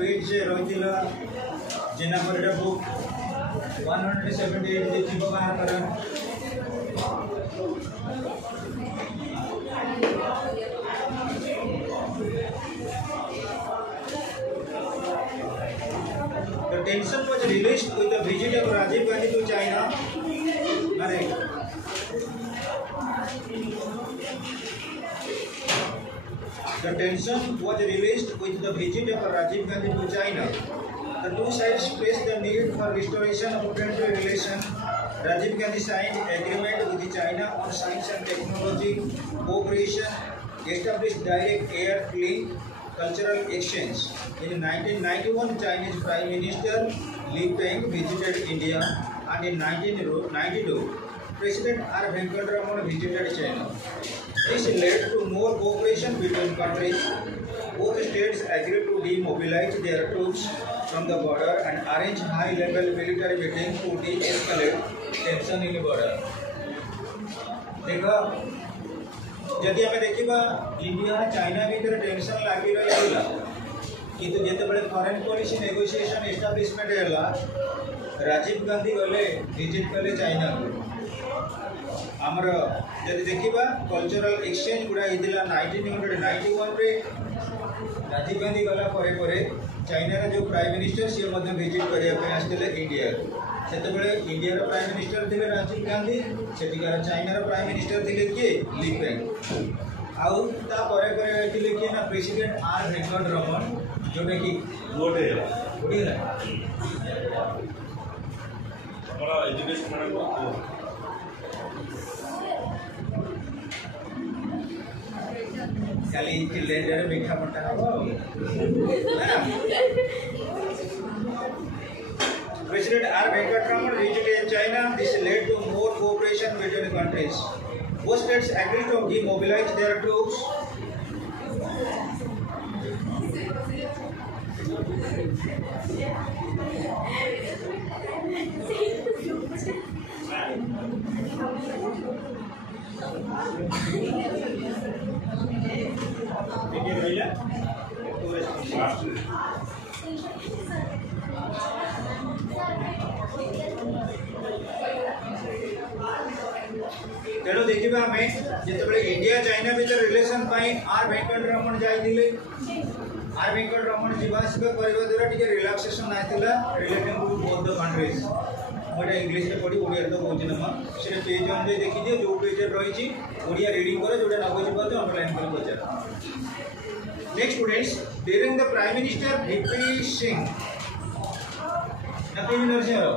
Page रही जेना book 178 जीव बाहर कर The tension was released with the visit of Rajiv Gandhi to China. The tension was released with the visit of Rajiv Gandhi to China. The two sides stressed the need for restoration of friendly relations. Rajiv Gandhi signed agreement with China on science and technology cooperation, established direct air link, cultural exchange. In 1991, Chinese Prime Minister Li Peng visited India, and in 1992, President R. Venkata Raman visited China. This led to more cooperation between countries. Both states agreed to demobilize their troops from the border and arrange high-level military meetings to de-escalate tension in the border. देखा जदि आम देखा India China भीतर tension लगी रही किंतु जिते foreign policy negotiation establishment है राजीव गांधी गले विजिट कले चाइना को आमर जदि देखा कल्चरल एक्सचेंज गुड़ा होता 1991 रे राजीव गांधी गला चाइनार जो प्राइम मिनिस्टर सी विजिट करने इंडिया से इंडिया प्राइम मिनिस्टर थे राजीव गांधी सेठिकार चाइनार प्राइम मिनिस्टर थे किए ली पेंग आउ किए ना प्रेसिडेंट आर वेंकट रमन जोटा कि गोटे खाली चिल्ड्रेन मीठा पट्टा President R. Venkataraman visited China. This led to more cooperation between the countries. Both states agreed to demobilize their troops. तेणु देखा आम जो इंडिया चाइना भीतर रिलेशन आर वेंकट रमन जाइए आर वेंकट रमन जावास करने द्वारा टी रिलैक्सेशन आईला relating to both the countries मुझे इंग्लीश में पढ़ी ओडिया तो कौन ना से पेज अनुजाई देखिए जो पेज रही ओडिया रीडिंग कर जो न बुझीपार अंडरलाइन कर पचार next students during the prime minister VP Singh ना PV Narasimha Rao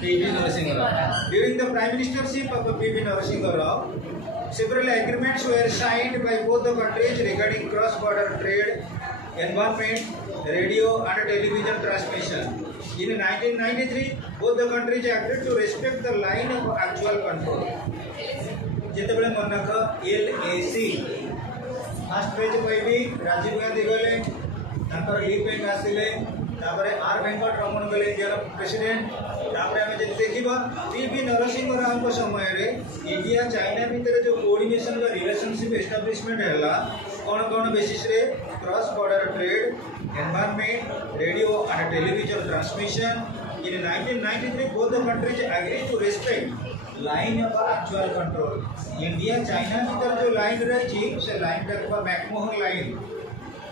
PV Narasimha Rao during the prime ministership of PV Narasimha Rao several agreements were signed by both the countries regarding cross border trade, environment, radio and television transmission. In 1993, both the countries agreed to respect the line of actual control. जितेबले मनक LAC first page कहबी राजीव गांधी गले तापर ली पेंग आसिले तापर are Venkat Raman गले India president तापर आमे जति देखिबा पीवी नरसिंह राव को समय रे इंडिया चाइना भीतर जो कोऑर्डिनेशन का रिलेशनशिप एस्टैब्लिशमेंट हैला कौन बेसिस रे cross border trade environment radio and television transmission in 1993 both the countries agreed to respect line of actual control India China भीतर जो लाइन रही से लाइन देखबा मैकमोहन लाइन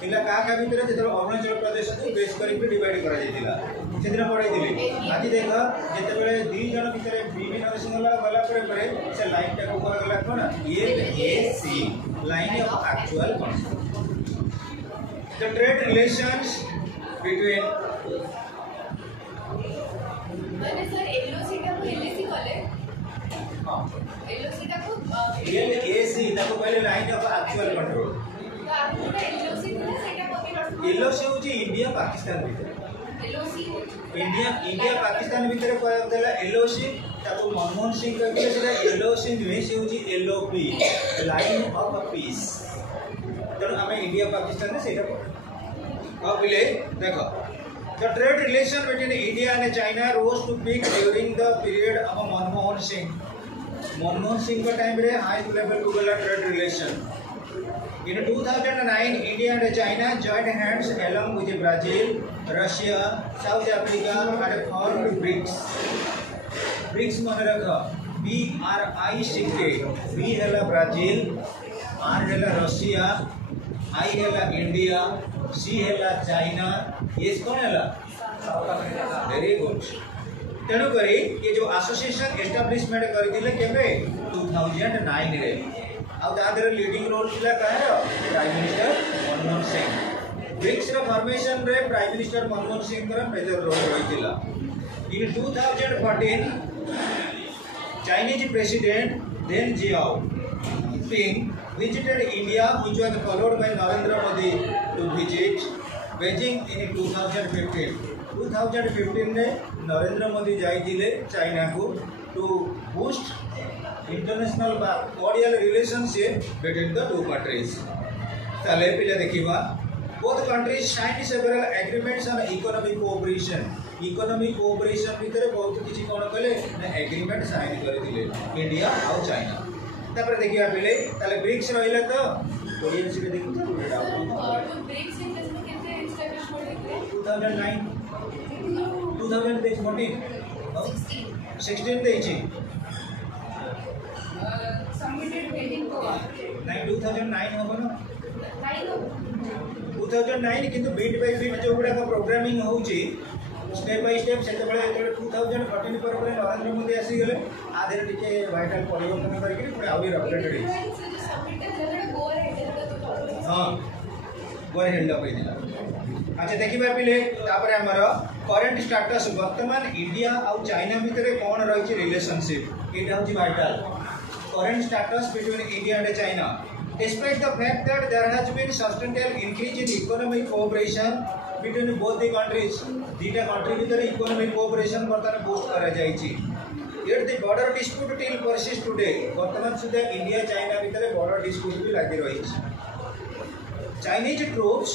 थिला का भितर जेतले अरुणाचल प्रदेश को बेस करके डिवाइड करा जायतिला सेदिन पढाइथिले आज देख जेतेबेले दुई जन भितर बीबी नरसिंहला गला परे से लाइन टा ऊपर गला कोन AC line of actual the trade relations between मैंने सर LOC टा को LAC कले हां LOC टा को AC ता को पहले लाइन ऑफ एक्चुअल कंट्रोल तो आपको LOC ଥିଲା सेटा पके LOC होची इंडिया पाकिस्तान भितर LOC इंडिया पाकिस्तान भितर कहला LOC ताको मनमोहन सिंह कहले सेटा LOC नुहे से होची LOP लाइन ऑफ पीस तेणु आम इंडिया पाकिस्तान में सेटा अब बिले देखो the trade relation between India and China rose to peak during the period of Manmohan Singh का टाइम रे हाई लेवल टू गला trade relation in 2009 India and China joined hands along with Brazil, Russia, South Africa and formed BRICS मन रखा BRICK B हैला Brazil R हैला Russia I हैला India C हैला China S कौन हैला वेरी गुड तेणु करी ये जो एसोसिएशन एस्टैब्लिशमेंट करथिले केबे 2009 रे आ दादर लीडिंग रोल थिला काहे prime minister Manmohan Singh BRICS रो फॉर्मेशन रे प्राइम मिनिस्टर मनमोहन सिंह का मेजर रोल रहितिला in 2014 Chinese president Deng Xiaoping visited India, which was followed by Narendra Modi to visit Beijing in 2015. 2015 में नरेंद्र मोदी जाइए चाइना को to boost international cordial relationship between the two countries. ताले पिले देखिबा both countries signed several agreements on economic cooperation. Economic cooperation भितर बहुत किछि कोन कले ना एग्रीमेंट साइन कर दिले इंडिया और चाइना तापर देखिया पहिले ताले ब्रिक्स रहिला तो ऑडियंस के देखि तो ब्रिक्स इन्वेस्टमेंट केते एस्टैब्लिश करले 2009 16 देछि सबमिटेड वेटिंग को 2009 होबो ना 9 2009 किंतु बीट बाय बीट जो गुडा का प्रोग्रामिंग होउची स्टेप बाय स्टेप से 2014 पर नरेंद्र मोदी आसी गले आधे टिके वाइटल परिवर्तन करके पूरा आउर अपडेटेड हां गोर हेल्ड अप दिला अच्छा देखिबा पिले तापर हमर करंट स्टेटस वर्तमान इंडिया और चाइना भितर कोन रहिछि रिलेशनशिप एटा होछि vital current status between India and China despite the fact that there has been substantial increase in economic cooperation between both the countries dita country bhitar economic cooperation bartana boost kara jaichi yet the border dispute till persist today bartaman sudha india china bhitar border dispute bi lagi rahichi Chinese troops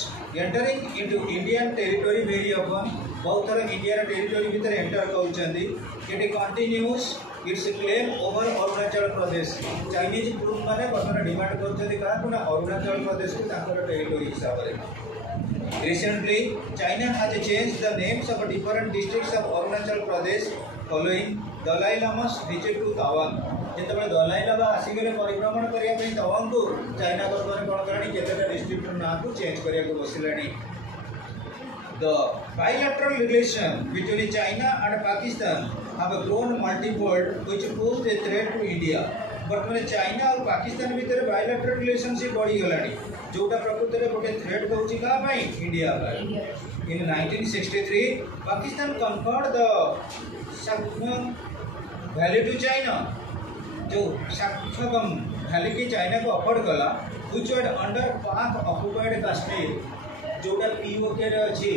entering into indian territory very often bahut thara india territory bhitar enter karuchandi it continues its claim over Arunachal Pradesh. Chinese troops माने वर्तमान demand करछथि का पुना अरुणाचल प्रदेश को ताकर territory हिसाब रे. Recently, China has changed the names of different districts of Arunachal Pradesh following Dalai Lama's visit to Taiwan. जेतबे Dalai Lama आसी गेले परिभ्रमण करिया पई तवांग को चाइना वर्तमान कोन करणी केतेटा डिस्ट्रिक्ट ना को चेंज करिया को बसिलाणी. The bilateral relation between China and Pakistan have grown multifold, which posed a threat to India. But when China और पाकिस्तान भीतर bilateral relationship बढ़ी गलानी, जोटा प्रकृति रे गोटे threat दउची का भाई इंडिया का. In 1963, Pakistan conferred the Sakmang Valley to China. जो Sakmang Valley की चाइना को ऑफर कला, which was under Pak occupied Kashmir. जोटा पीओके रे अछि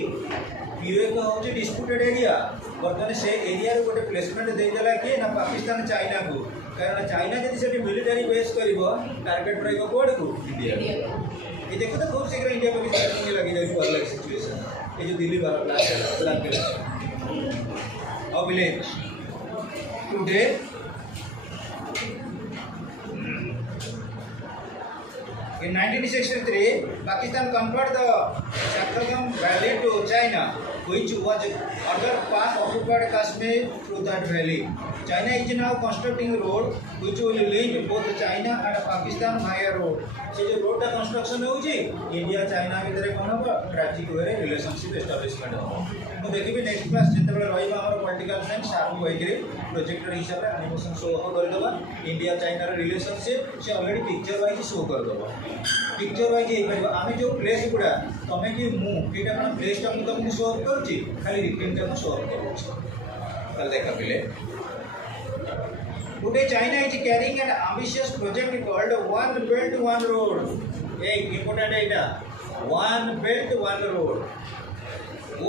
पीओके होचे डिस्प्यूटेड एरिया वर्तमान से एरिया रे गोटे प्लेसमेंट दे देला के ना पाकिस्तान चाइना को कारण चाइना जदि से मिलिटरी बेस करबो टारगेट रहइबो कोड को इंडिया ये देखो तो खूब शीघ्र इंडिया पाकिस्तान में लगी जाई अलग सिचुएशन ये जो दिल्ली ब्लैक अब village today In 1963, Pakistan conferred the Sakhalgan Valley to China, which was under past occupied Kashmir through that valley. China is now constructing road which will link both China and Pakistan via road. से जो road का construction होउची India China भितर कोन हो traffic way relationship establishment हो मु देखिबी next class जेते बेले रहिबा हमर पॉलिटिकल साइंस सारू होइकरी प्रोजेक्टर हिसाब रे एनिमेशन शो कर देबा इंडिया चाइना रे रिलेशनशिप से ऑलरेडी पिक्चर वाइज शो कर देबा पिक्चर वाइज हे परबा आमे जो प्लेस गुडा तमे कि मु केटा कोन प्लेस टा मु तुमको शो करछि खाली रिटर्न टा शो करछि कल देखा पिले Today, China is carrying an ambitious project called One Belt, One Road. Hey, important data. One Belt, One Road.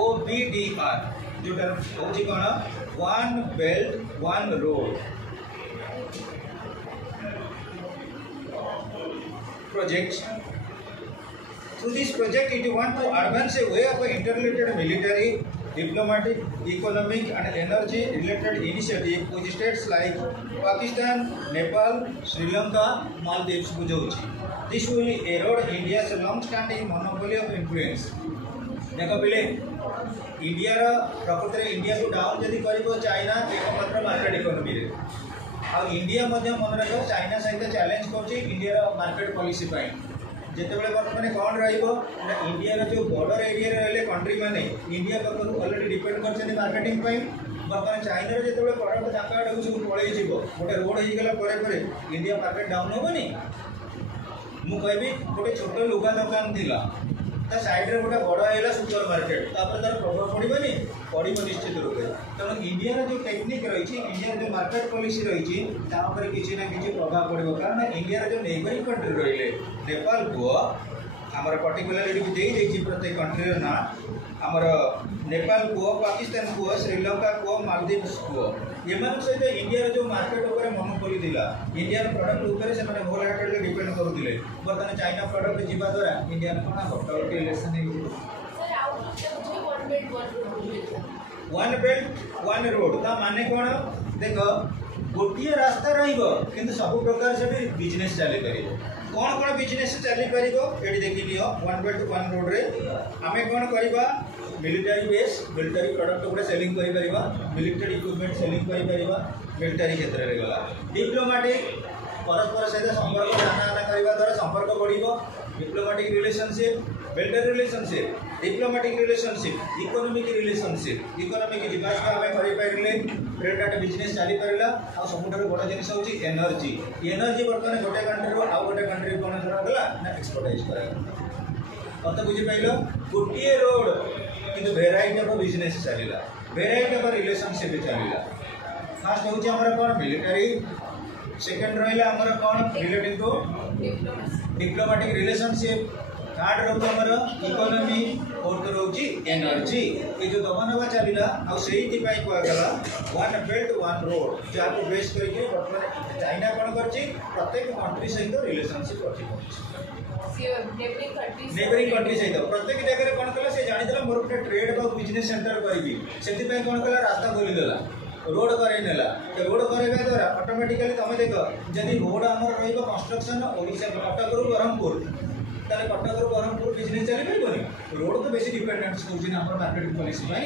OBDR. जो term होची कौन? One Belt, One Road. Project. Through this project, it wants to advance a way of interrelated military, diplomatic, economic and energy related initiative with states like Pakistan, Nepal, Sri Lanka, Maldives बुझौछि. This will erode India's long-standing monopoly of influence. देखो बिले India रा प्रकृति रे India को down जदि करिबो China एकमात्र market economy रे आ इंडिया मध्य मन रखो चाइना सहित चैलेंज करछि इंडिया रा मार्केट पॉलिसी पई जेते बेले वर्तमान कोन रहिबो ना इंडिया रा जो बॉर्डर एरिया रे रहले कंट्री माने इंडिया पर ऑलरेडी डिपेंड करछन मार्केटिंग पई वर्तमान चाइना रे जेते बेले प्रोडक्ट जाका आडू सब पळै जिवो गोटे रोड हे गेला परे इंडिया मार्केट डाउन होबनी मु कहबी गोटे छोटो लुगा दुकान थिला ता साइड रे गोटे बड़ हेला सुपर मार्केट तापर तार प्रभाव पड़िबनी पड़िबो निश्चित रूपे तनो इंडिया रा जो टेक्निक रहिछि इंडिया रा जो मार्केट पॉलिसी रहिछि ता ऊपर किछि ना किछि प्रभाव पड़िबो कारण इंडिया रा जो नेबरिंग कंट्री रहिले नेपाल को हमर पर्टिकुलरली भी देई देछि प्रत्येक कंट्री रा ना हमर नेपाल को पाकिस्तान को श्रीलंका को मालदीव्स को एमान सहित इंडिया जो मार्केट ऊपर मोनोपोली दिला इंडिया प्रोडक्ट ऊपर से माने होल हार्टेडली डिपेंड करूथिले वर्तमान चाइना प्रोडक्ट जिबा द्वारा इंडिया कोना हॉट रिलेशन है sir out one belt one road ता माने कोन देखो गोटिए रास्ता रहिबो किंतु सब प्रकार से भी बिजनेस चली परिबो कोन कोन बिजनेस चली परिबो एडी देखि लियो वन बेल्ट वन रोड रे हमें कोन करबा मिलिटरी बेस मिलिटरी प्रोडक्ट गुडे सेलिंग करि परिबा मिलिटरी इक्विपमेंट सेलिंग करि परिबा मिलिटरी क्षेत्र रे गला डिप्लोमेटिक परस्पर सहित संपर्क आना करबा द्वारा संपर्क बढ़िबो diplomatic relationship builder relationship diplomatic relationship economic विकास हमें करि परिले ट्रेड एंड बिजनेस चली परिला आ सबुठार बड़ जिनिस होची एनर्जी वर्तमान गोटे कंट्री रो आ गोटे कंट्री कोन गला ना एक्सपोर्टाइज करा कत बुझी पाइलो गोटिए रोड किंतु वेराइटी ऑफ बिजनेस चलीला वेराइटी ऑफ रिलेशनशिप चलीला फर्स्ट होची हमर कोन मिलिटरी सेकंड रहिला हमर कोन relative to diplomatic relationship third रहउछ हमर इकोनॉमी फोर्थ रहउछ एनर्जी ए जो दमनवा चलीला आ सेही पई को गला वन बेल्ट वन रोड जाको बेस करके वर्तमान चाइना कोन करछि प्रत्येक कंट्री सहित रिलेशनशिप रखि नेबरिंग कंट्री सहित प्रत्येक जगह रे कोन कला से जानि देला मोर गोटे ट्रेड बा बिजनेस सेंटर करबी सेति पई कोन कला रास्ता खोली देला रोड करे नेला रोड करेबा द्वारा ऑटोमेटिकली तमे देखो जदि रोड हमर रहिबो कंस्ट्रक्शन ओडिसा कटक रो ब्रह्मपुर ताले कटक रो ब्रह्मपुर बिजनेस चली परिबोनी रोड तो बेसी डिपेंडेंस होउछि ना हमर मार्केटिंग पॉलिसी पई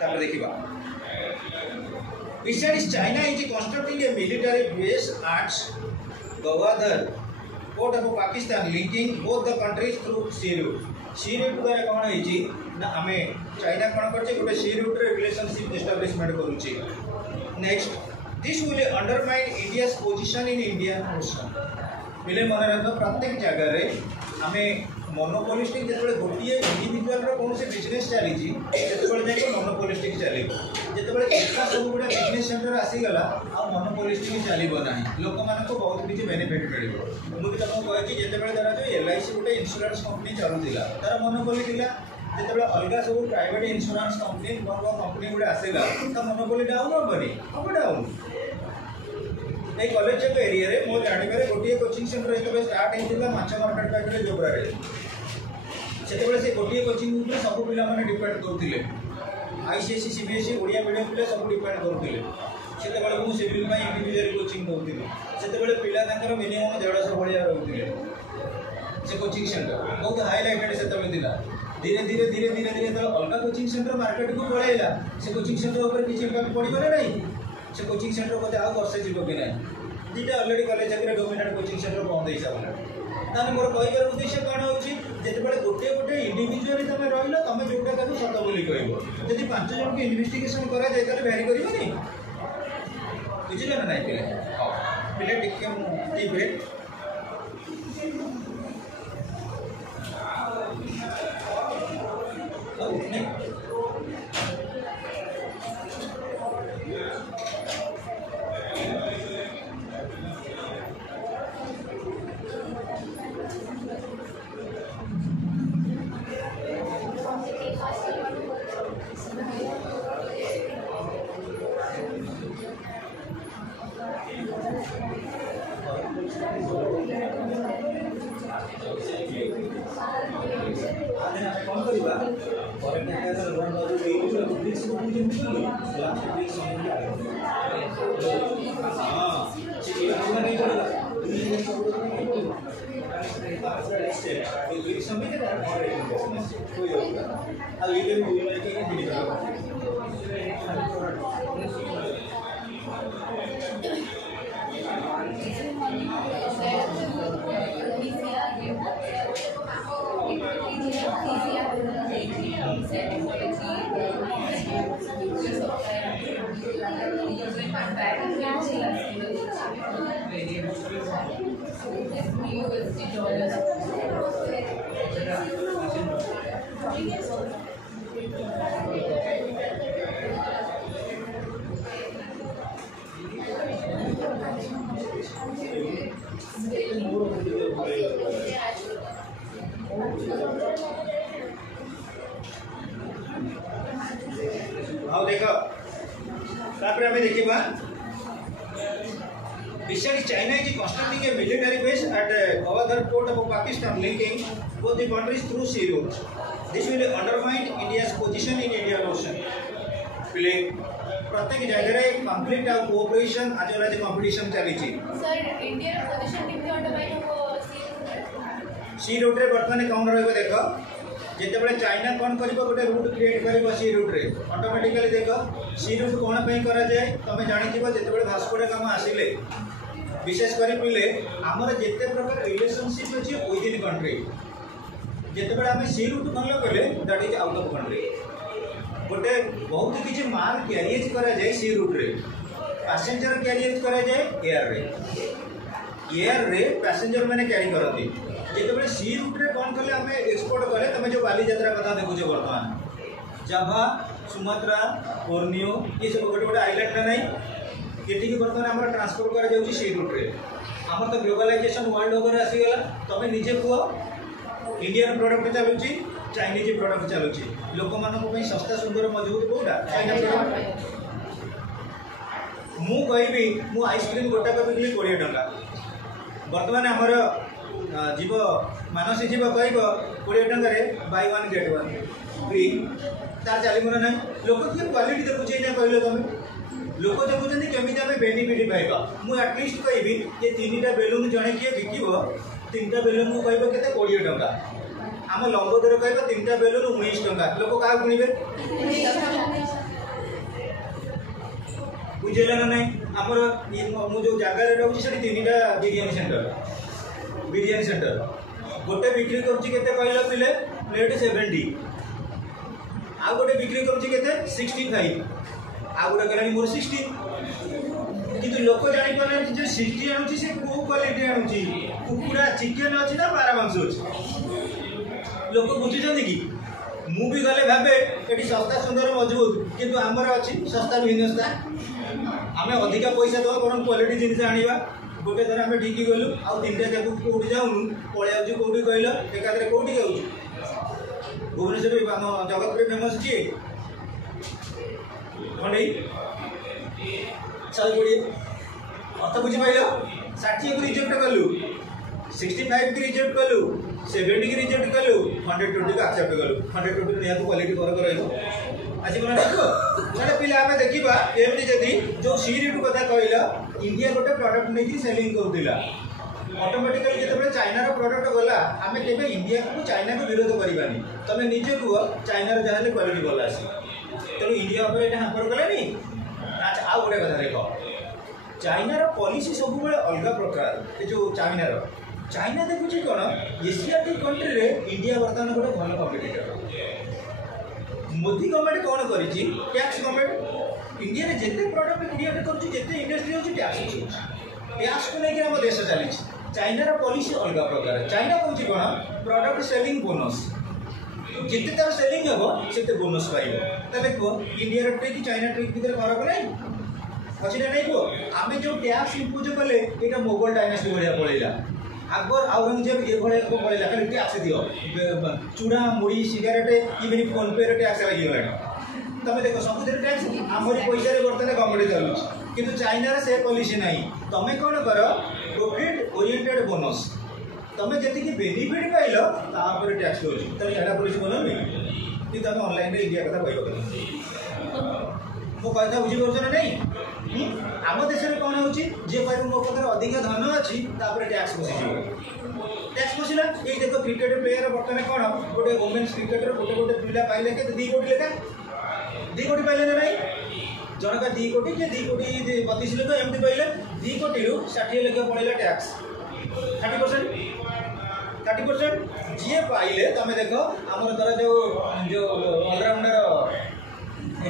तापर देखिबा Besides, China is constructing a military base at Gwadar, port of Pakistan, linking both the countries through sea route. Sea route द्वारा कौन है जी ना हमें चाइना कौन करचे गोटे sea route रे relationship establishment करूची. Next, this will undermine India's position in Indian Ocean. बिले मन रखो प्रत्येक जगह रे हमें मोनोपोलिस्टिक जेतबे गोटिए इंडिविजुअल रो कोन से बिजनेस चली जी जेतबे जाके मोनोपोलिस्टिक चलीबो जेतबे एकटा सब गुडा बिजनेस सेंटर आसी गला आ मोनोपोलिस्टिक चलीबो नाही लोक मान को बहुत किछि बेनिफिट मिलिबो मुझे तको कहै छी जेतबे धरा जो एलआईसी गुडे इंश्योरेंस कंपनी चालू दिला तार मोनोपोली दिला जेतबे अलगा सब प्राइवेट इंश्योरेंस कंपनी बड़ कंपनी गुडे आसेला त मोनोपोली डाउन होबनी अब डाउन ए कॉलेज के एरिया रे मो जानि करे गोटिए कोचिंग सेंटर एतबे स्टार्ट हेतिला माछ मार्केट पाखरे जोबरा रे सेतेबेले से गोटिए कोचिंग ऊपर सब पिला माने डिपेंड करथिले आईसीएसई सीबीएसई ओडिया मीडियम पिला सब डिपेंड करथिले सेतेबेले मु सिविल पई इंडिविजुअल कोचिंग दउथिले सेतेबेले पिला तांकर मिनिमम 150 भलिया रहउथिले से कोचिंग सेंटर बहुत हाईलाइटेड सेतेबेले दिला धीरे धीरे धीरे धीरे धीरे तो अलग कोचिंग सेंटर मार्केट को पळेला से कोचिंग सेंटर ऊपर किसी इम्पैक्ट पड़ो ना नहीं से कोचिंग सेंटर को आउ वर्षे जीव कि ना दीटा अलरेडी कॉलेज आगे डोमिनेट कोचिंग सेंटर बंद हो सारा ताने मोर कहबार उद्देश्य कौन होची जेतेबेले गोटे गोटे इंडिविजुअली तमे रहिलो तमे जोटा ताकू सत बोली कहबो यदि 5 जन के इन्वेस्टिगेशन करा जाय ताले वेरी करिवनी बुझिले ना नहीं पिले टिके टी ब्रेक हाँ देख आम देखा Besides, China is constructing a military base at Awadhar port of Pakistan, linking both the countries through sea route. This will undermine India's position in Indian Ocean. प्रत्येक जगह कंफ्लिक्ट और कोऑपरेशन आज वाला competition चली छी सर इंडियन पोजीशन कितने undermine हो सी root रे वर्तमान कौन रहबो देखो जेतेबेले चाइना कोन करबो गोटे रूट क्रिएट करबो सी रूट रे ऑटोमेटिकली देखो सी रूट कोन पई करा जाय तमे जानि थिबो जेतेबेले भास्को डा काम आसिले विशेष करी पिले हमर जेते प्रकार रिलेशनशिप अछि विद इन कंट्री जेतेबेले हम सी रूट बनलो कले that is out of country गोटे बहुत किसी माल क्यारिएज करा जाए सी रूट रे पैसेंजर क्यारिएज करा जाए एयर रे पैसेंजर मैंने क्यारी करती जिते सी रूट रे कौन कले आम एक्सपोर्ट कले तुम जो बाली यात्रा कथा देखुच बर्तमान जाभा सुमात्रा बोर्नियो ये सब गोटे गोटे आइलैंड ना ये बर्तमान आम ट्रांसपोर्ट करा सी रूट रे आम तो ग्लोबलाइजेशन वर्ल्ड ओवर आसीगला तुम निजे कह इंडियन प्रोडक्ट चलुची चाइनीज प्रोडक्ट चलुची लोक मान सस्ता सुंदर मजबूत कौटा चाइना प्रोडक्ट मु कहि मु आइसक्रीम गोटाक बिकली 20 टंका बर्तमान आमर जीव मानसी जीव कह 20 टंकार buy one get one free तार चलना ना लोक किए क्वालिटी देखुचे कहल तुम लोक देखुं केमी आम बेनिफिट पाइबा मुझे एटलिस्ट कहि ये 3टा बेलून जड़े किए बिकब 3टा बेलून को कह 20 टंका आम लंबोदर कह 3टा बेलून 19 टंका लोक क्या किणवे बुझेगा ना नहीं आमर मु जो जगार रोचे 3टा बिरियानी सेंटर गोटे बिक्री करुच्ची कहल पिले प्लेट 70 आ गोटे बिक्री करुच्ची 65 आ गोटे कहला मोर 60 किंतु लोक जापारे जो 60 आणुची से को क्वालिटी आणुची कुकुड़ा चिकेन अच्छी ना पारा मांस अच्छी लोक बुझुं कि मु भी गले भावे ये सस्ता सुंदर मजबूत किंतु आमर अच्छी सस्ता भिन्नता आम अधिका पैसा दवा बरम क्वालिटी जिन आना गोटे थर आम ठीक गलु आउ 3टा जगह कौटी जाऊनु पलि आउँ कौटी कहल एकादे कौटी जाऊँ भुवनेश्वर आम जगतपुर फेमस किए खंडे 120 अर्थ बुझीपाल 60 को रिजेक्ट कलु 65 की रिजेक्ट कलु 70 की रिजेक्ट कलु 120 को एक्सेप्ट कलु 120 निहत क्वालिटी फरक रही आज मैं देखो सारे पिला आम देखा एमती जदि जो सी रूट कथा कहल इंडिया गोटे प्रडक्ट नहीं सेलिंग करूला ऑटोमेटिकली जिते चाइनार प्रोडक्ट गला आम के इंडिया को चाइना को विरोध करवानी तुम निजे कह चाइनार जहाँ क्वालिटी भल आस तेणु इंडिया उपर हापर कलानी। अच्छा आउ गोटे कथा देख चाइनार पॉलिसी सब अलग प्रकार जो चाइना देखुची कौन एशियाटिक कंट्री रे इंडिया बर्तमान गोटे भल कम्पिटिटर। मोदी गवर्नमेंट कौन कर टैक्स गवर्नमेंट इंडिया रे जिते प्रोडक्ट क्रिएट कर इंडस्ट्री होची टैक्स को लेकर आम देश चली। चाइनार पॉलिसी अलग प्रकार। चाइना कौन कौन प्रोडक्ट सेलिंग बोनस जिते तार सेलिंग हम से बोनस पाइब। तेज कह इंडिया ट्रिक चाइना ट्रिक भितर फरक नहीं अच्छी ना नहीं कह आम जो टैक्स इम्पोज कले यहाँ मोगल डायनास्टी भाया पलैला अकबर औरंगजेब ये पलैला खाली टैक्स दियो चूड़ा मुड़ी सिगारेट इवन फोन पे टैक्स लगे तुम देख सब टैक्स आमरी पैसा बर्तमान गवर्नमेंट चलुच किंतु चाइना से पॉलिसी ना तुम कौन कर प्रॉफिट ओरिएंटेड बोनस तुम जी बेनिफिट पाइल तापर टैक्स दे पॉलिसी बोल कि तुम ऑनलाइन इंडिया कथा कह मो कथा बुझीपार ना नहीं आम देश में कौन हो कह मो पाखे अधिक धन अच्छी टैक्स बसीज टैक्स बसला ये देख क्रिकेट प्लेयर बर्तमान कौन गोटे वुमेन्स क्रिकेटर गोटे गोटे पिला पाइले के 2 कोटी लेखा 2 कोटी पाइले ना नहीं जनका 2 कोटी के 2 कोटी 32 लाख एमती पाइले 2 कोटी 60 लाख पड़ेगा टैक्स 30% जी पाइले तुम देख आम तरह जो ऑलराउंडर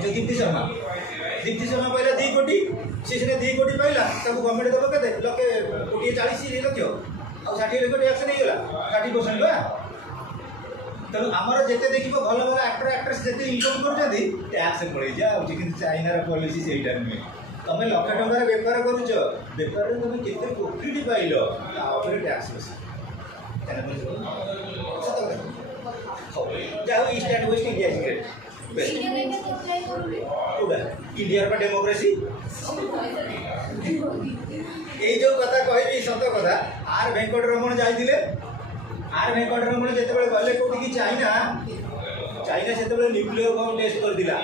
जो दीप्ति शर्मा पाइला 2 कोटी सी 2 कोटी पाइला गवर्नमेंट देव के लक्षे 140 लक्ष आ 60 लाख टैक्स नहीं गला 30% बा। तेणु आमर जिते देख भल भल एक्टर एक्ट्रेस जिते इनकम कर टैक्स पड़े जाऊँगी कि चाइनार पॉलिसी से नुहे तुम लक्ष टकर बेपार करुच बेपार तुम केते प्रॉफिट पाइल टैक्स बस जाओ east and west India secret India पर डेमोक्रेसी ये जो कथा कह सत कथा आर वेंकटरमण जाइए आर वेंकटरमण जिते गले कौटी चाइना से न्यूक्लियर बम टेस्ट करदिला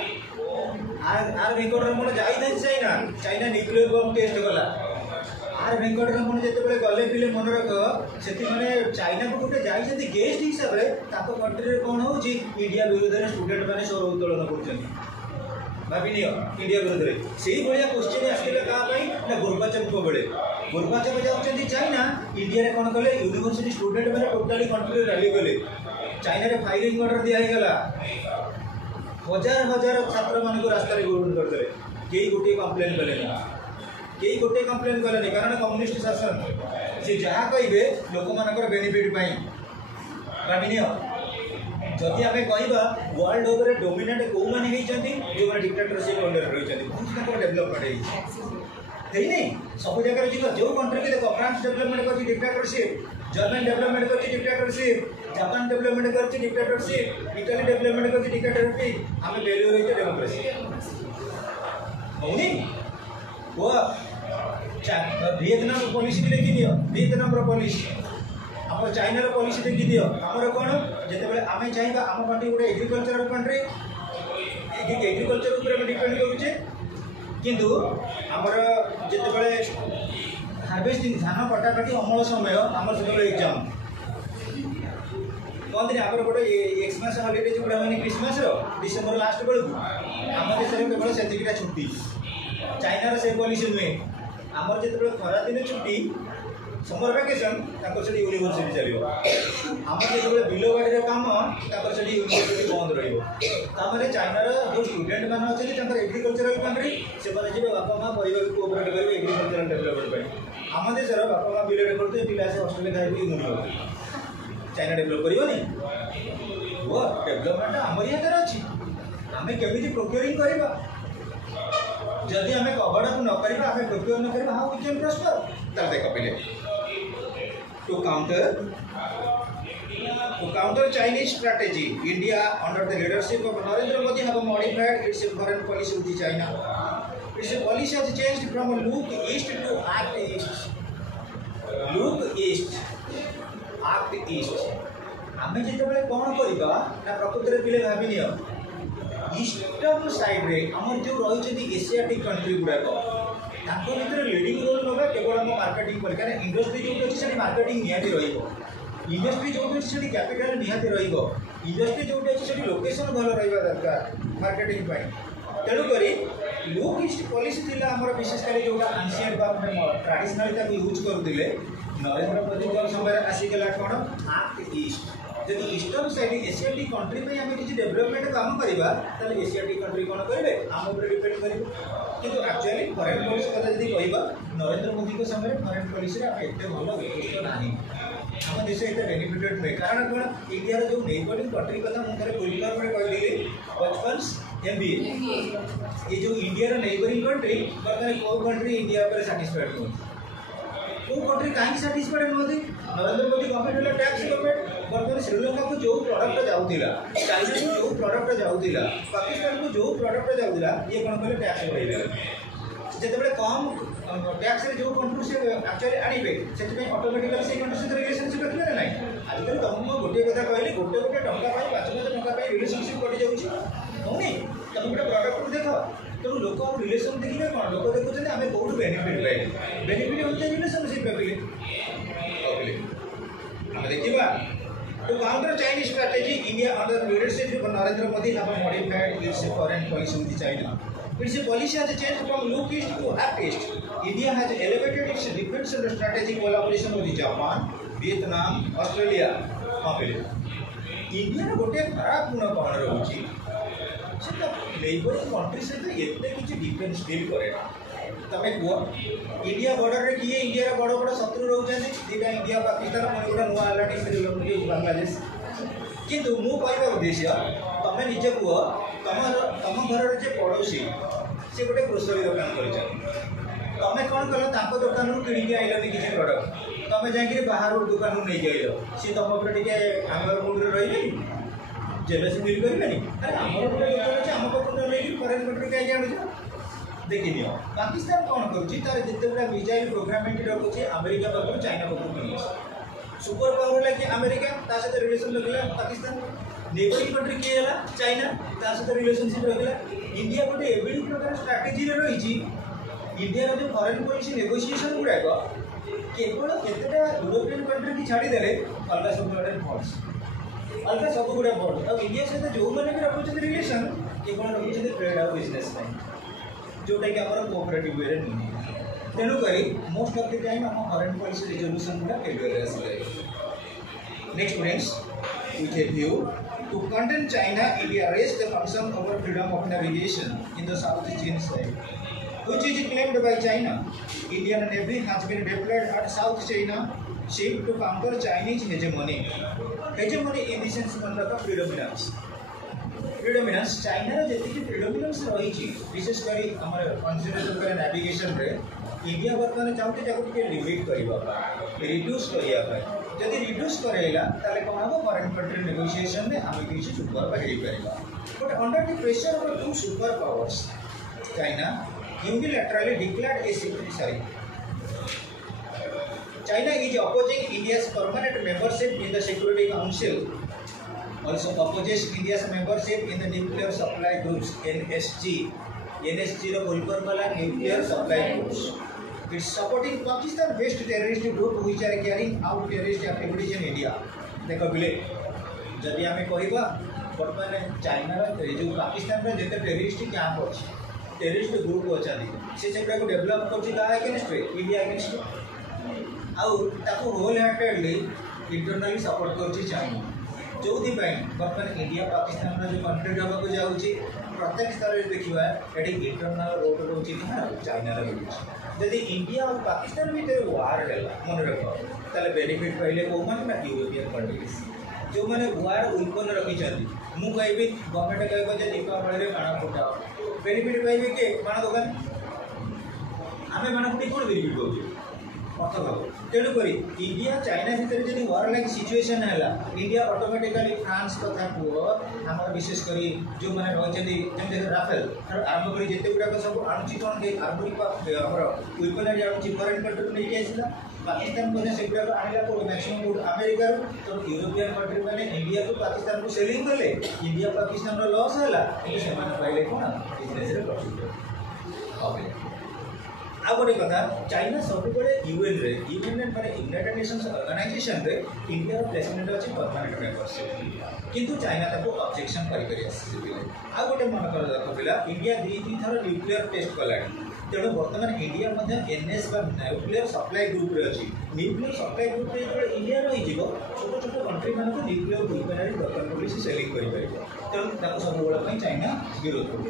आर वेंकटरमण जाई चाइना न्यूक्लियर बम टेस्ट कला आर वेंकटरमण जिते गले पिले मन रख से चाइना को गोटे जाइए गेस्ट हिसाब से कंट्री कौन हो इंडिया विरोध में स्टूडेंट मैंने स्वर उत्तोलन कर भाभी नियो इंडिया विरोध में से भाया क्वेश्चन आसला क्या गोरबाचव बेले गोरबाचव जाऊँच चाइना इंडिया रे कौन कले यूनिवर्सिटी स्टूडेंट मैंने टोटाली कंट्री रैली कले चाइना रे फायरिंग ऑर्डर दिगला हजार हजार छात्र मान रास्ता गोल करदे कई गोटे कम्प्लेन कले कई गोटे कम्प्लेन कले कारण कम्युनिस्ट शासन सी जहाँ कहे लोक मान बेनिफिट भाभी नियो जदि आम कह वर्ल्ड ओवर डोमिनेट कौ मैंने जो डिक्टेटरशिप अंडर रही बहुत डेभलपमेंट है सब जगह जीव जो कंट्री के देख फ्रांस डेभलपमेंट कर डिक्टेटरशिप जर्मन डेभलपमेंट कर डिक्टेटरशिप जापान डेभलपमेंट कर डिक्टेटरशिप इटाली डेभलपमेंट कर डिक्टेटरशिप आम फेल्यूर होते डेमोक्रेसी होनी वो वियतनाम पॉलिसी भी देखी दियो वियतनाम पॉलिसी आम चाइनार पॉलिसी देखी दियो आमर कौन जिते आम चाहिए आम कंट्री गोटे एग्रिकल्चरल कंट्री एग्रिकल्चर उपर डिपेंड करुचे किंतु आमर जिते हार्वेस्टिंग धान कटाकटी अमल समय आम से एग्जाम कहते हैं आम गोटे एक्समास हॉलीडे जो मैंने क्रिसमस डिसेम्बर लास्ट बेलू आम देश में केवल से छुट्टी चाइनार से पॉलिसी नुहे आमर जिते खरा दिन छुट्टी समर वैकेशन से यूनिवर्सिटी चलो आम जो बिल गाड़ी कम से यूनिवर्सिटी बंद रही चाइनार जो स्टूडेंट मान अच्छे एग्रिकल्चरल कंट्री से बापा माँ परिवार को कोऑपरेट करेंगे एग्रिकल्चरल डेभलपमेंट आम देशर बापा माँ बिल करते पिला से हस्टेल खाई चाइना डेभलप कर वो डेभलपमेंट आमरी हाथ अच्छी आम केमी प्रोक्योरिंग करवा जदि आम कभर न करवा आम प्रोक्योर न करवा हाउ वी कैन प्रॉस्पर देख पहले to counter Chinese strategy, India under the leadership of Narendra Modi have modified its foreign policy with China. Its policy has changed from look east to act east. Look east, act east. आमे जिते कौन करवा ना प्रकृति में पिले भावी neo eastern side रे आमर जो रही एशियाटिक कंट्री गुड़ाक ତାଙ୍କ ଭିତରେ ଲିଡିଂ ରୋଲ୍ ନେବା କେବଳ ଆମ ମାର୍କେଟିଂ ପରେ, କାରଣ ଇଣ୍ଡଷ୍ଟ୍ରି ଯେଉଁଠି ଅଛି ସେଠି ମାର୍କେଟିଂ ନିହାତି ରହିବ, ଇଣ୍ଡଷ୍ଟ୍ରି ଯେଉଁଠି ଅଛି ସେଠି କ୍ୟାପିଟାଲ ନିହାତି ରହିବ, ଇଣ୍ଡଷ୍ଟ୍ରି ଯେଉଁଠି ଅଛି ସେଠି ଲୋକେସନ୍ ଭଲ ରହିବା ଦରକାର ମାର୍କେଟିଂ ପାଇଁ। ତେଣୁକରି ଲୁକ୍ ଇଷ୍ଟ ପଲିସି ଥିଲା ଆମର ବିଶେଷ କରି ଯେଉଁଟା ଆନ୍ସିଏଣ୍ଟ ବା ଟ୍ରାଡିସନାଲି ତାକୁ ୟୁଜ୍ କରୁଥିଲେ। ନରେନ୍ଦ୍ର ମୋଦିଙ୍କ ସମୟରେ ଆସିଗଲା କ'ଣ ଆକ୍ଟ ଇଷ୍ଟ। ଯଦି ଇଷ୍ଟର୍ନ ସାଇଡ୍ ଏସିଆଟିକ୍ କଣ୍ଟ୍ରି ପାଇଁ ଆମେ କିଛି ଡେଭଲପମେଣ୍ଟ କାମ କରିବା ତାହେଲେ ଏସିଆଟିକ୍ କଣ୍ଟ୍ରି କ'ଣ କରିବେ ଆମ ଉପରେ ଡିପେଣ୍ଡ କରିବ। କିନ୍ତୁ ଆକ୍ଚୁଆଲି ଫରେନ୍ ପଲିସି କଥା ଯଦି କହିବା ନରେନ୍ଦ୍ର ମୋଦିଙ୍କ ସମୟରେ ଫରେନ୍ ପଲିସିରେ ଆମେ ଏତେ ଭଲ ଉପସ୍ଥିତ ନାହିଁ, ଆମ ଦେଶ ଏତେ ବେନିଫିଟେଡ୍ ନୁହେଁ। କାରଣ କ'ଣ ଇଣ୍ଡିଆର ଯେଉଁ ନେଇବରିଂ କଣ୍ଟ୍ରି କଥା ମୁଁ ଥରେ ପୂର୍ବରୁ କହିଥିଲି ବଚପନ୍ସ MBA, ये जो इंडिया नेबरिंग कंट्री बर्तमान कौ कंट्री इंडिया पर साटिस्फाइड नुह, कौ कंट्री कहीं साटिस्फाइड नुहति। नरेंद्र मोदी गवर्नमेंट है टैक्स गवर्नमेंट बर्तमान श्रीलंका को जो प्रोडक्ट जाऊला, चाइना को जो प्रोडक्ट जाऊला, पाकिस्तान को जो प्रोडक्ट जाऊला, ये कौन कहले टैक्स बढ़ाइले। जिते कम टैक्स रे जो कंट्री से एक्चुअली आनिबे से ऑटोमेटिकली से कंट्री से रिलेशनशिप रखिबे ना नहीं। आजकल तुम गोटे कथा कहले गोटे गोटे टंका पाई 5,000 टंका पाई रिलेशनशिप बढ़ी जाउछि नहीं। तुम गोटे प्रोडक्ट देख तेणु लोक और रिलेशन देखिए कौन लोक देखुं आम कौट बेनिफिट पाइले, बेनिफिट होता है रिलेशनशिप पाइले आम देखा। To counter Chinese strategy, India under the leadership of Narendra Modi have modified its foreign policy with China. Its policy has changed from look east to act east. India has elevated its defense and strategic collaboration with Japan, Vietnam, Australia. India गोटे खराब गुण कौन रोचे neighbouring country सहित एते किछि defence deal करे तमे कह इंडिया बॉर्डर रे किए इंडिया बड़ बड़ शत्रु रोचन दीटा इंडिया पाकिस्तान मन नुआ हलानी श्रीलंका बांग्लादेश। किंतु मु कहवा उद्देश्य तमे निजे कह तम घर जे पड़ोसी से गोटे ग्रोसरी दुकान कर तमें कौन कल ताको दुकान किणी आइलनि किसी प्रोडक्ट तमें जाकि बाहर दुकान नहीं जाइल सी तुम टे आंगर मुंड रही जेलसी फील करेंगे। अरे आमर गोटे दुकान अच्छे आम पक्ष नहीं फरेन कंट्री कहीं आणुच देखी नि पाकिस्तान कौन कर जिते गुड़ा मिसाइल प्रोग्रामेंट रखुचे अमेरिका पक्ष चाइना पक्ष सुपर पावर है कि अमेरिका सहित रिलेशन रखला पाकिस्तान नेबरिंग कंट्री किए है चाइना सहित रिलेशनशिप रखला। इंडिया गोटे एवं प्रकार स्ट्राटेजी रही इंडिया जो फरेन पॉलिसी नेगोशिएशन गुड़ाक केवल केतेटा यूरोपियन कंट्री की छाड़ीदे अलग सब फॉल्स अलग सब गुड़ा फॉल्स और इंडिया सहित जो मैंने भी रखुच्च रिलेशन केवल रखुच्च ट्रेड और बिजनेस जोटा कि आम कोऑपरेटिव वे नुहे। तेणुक मोस्ट ऑफ द टाइम आम फरेन पॉलिसी रिजोल्यूशन गुड़ा फेल्युअर आसले। Next friends with a view to contain China, India raised the concern over freedom of navigation in the South China Sea, which is claimed by China. Indian Navy has been deployed at South China Sea to counter Chinese hegemony. Hegemony in the sense of predominance. Predominance China जी predominance रही विशेषकर आम consideration कर navigation रे India बर्तमान चाहते टे limit करने रिड्यूस करने जदि रिड्यूस करेगा ताले कौन हम फरेन कंट्री नेगोशिएशन में आम किसी सुपर पार but under the pressure of two super powers China unilaterally declared a China is opposing India's permanent membership in the Security Council, also opposes India's membership in the Nuclear Supply Groups (NSG). NSG रो बोलकर वाला Nuclear Supply Groups. It's supporting Pakistan-based terrorist group which are carrying out terrorist activities in India. देखो बिले जदि आमे कहबा बर्तमान China जो पाकिस्तान रे जेते टेररिस्ट कैंप अछि टेररिस्ट ग्रुप अछि से सेटा को डेवलप करछि का अगेंस्ट इंडिया अगेंस्ट आउ ताको होल हार्टेडली इंटरनली सपोर्ट करछि चाइना जो बर्तमान इंडिया पाकिस्तान जो कन्फ्लिक्ट होगा जाऊँगी प्रत्येक स्तर में देखा ये इंटरनल रोड रोचे चाइना जदि इंडिया और पाकिस्तान भितर वार है मन रख ताले बेनिफिट पाइले कौ ना यूरोपियन कंट्रीज जो मैंने वार वेपन रखी मुझे कहबी गवर्नमेंट कह दीपावली बाण फुटाओ बेनिफिट पाइबे किए बाण दुकान आम बाण फुटे कौन बेनिफिट पाऊँ तेणुक इंडिया चाइना भितर जब वार लाइक सिचुएशन है इंडिया ऑटोमेटिकली फ्रांस कथा कह आम विशेषकर जो मैंने रही राफेल आरंभ कर जिते गुड़ाक सब आणुची कौन आर्मरी आमर वेपनरी आणुची फरेन कंट्री नहीं आसला पाकिस्तान से गुड़ाक आनला कौन मैक्सीम अमेरिका तो यूरोपियन कंट्री मैंने इंडिया को पाकिस्तान को सेलिंग कले इंडिया पाकिस्तान लॉस है कि पाइले कौन बिजनेस प्रॉफिट आ गोटे कथा चाइना सब यूएन माने यूनाइटेड नेशंस ऑर्गेनाइजेशन रे इंडिया प्लेसमेंट अच्छी परमानेंट मेंबरशिप किंतु चाइना ताको ऑब्जेक्शन करी आ गोटे मन कर देखो पिला इंडिया दी थर न्यूक्लियर टेस्ट कलानी तेणु बर्तमान India NS nuclear supply group रे अच्छी न्यूक्लियर सप्लाई ग्रुप रे जो इंडिया रही छोट छोट कंट्री मान को न्यूक्लियर वेपनरी दरकार पड़े से सेलिंग कर तेणु सब चाइना विरोध कर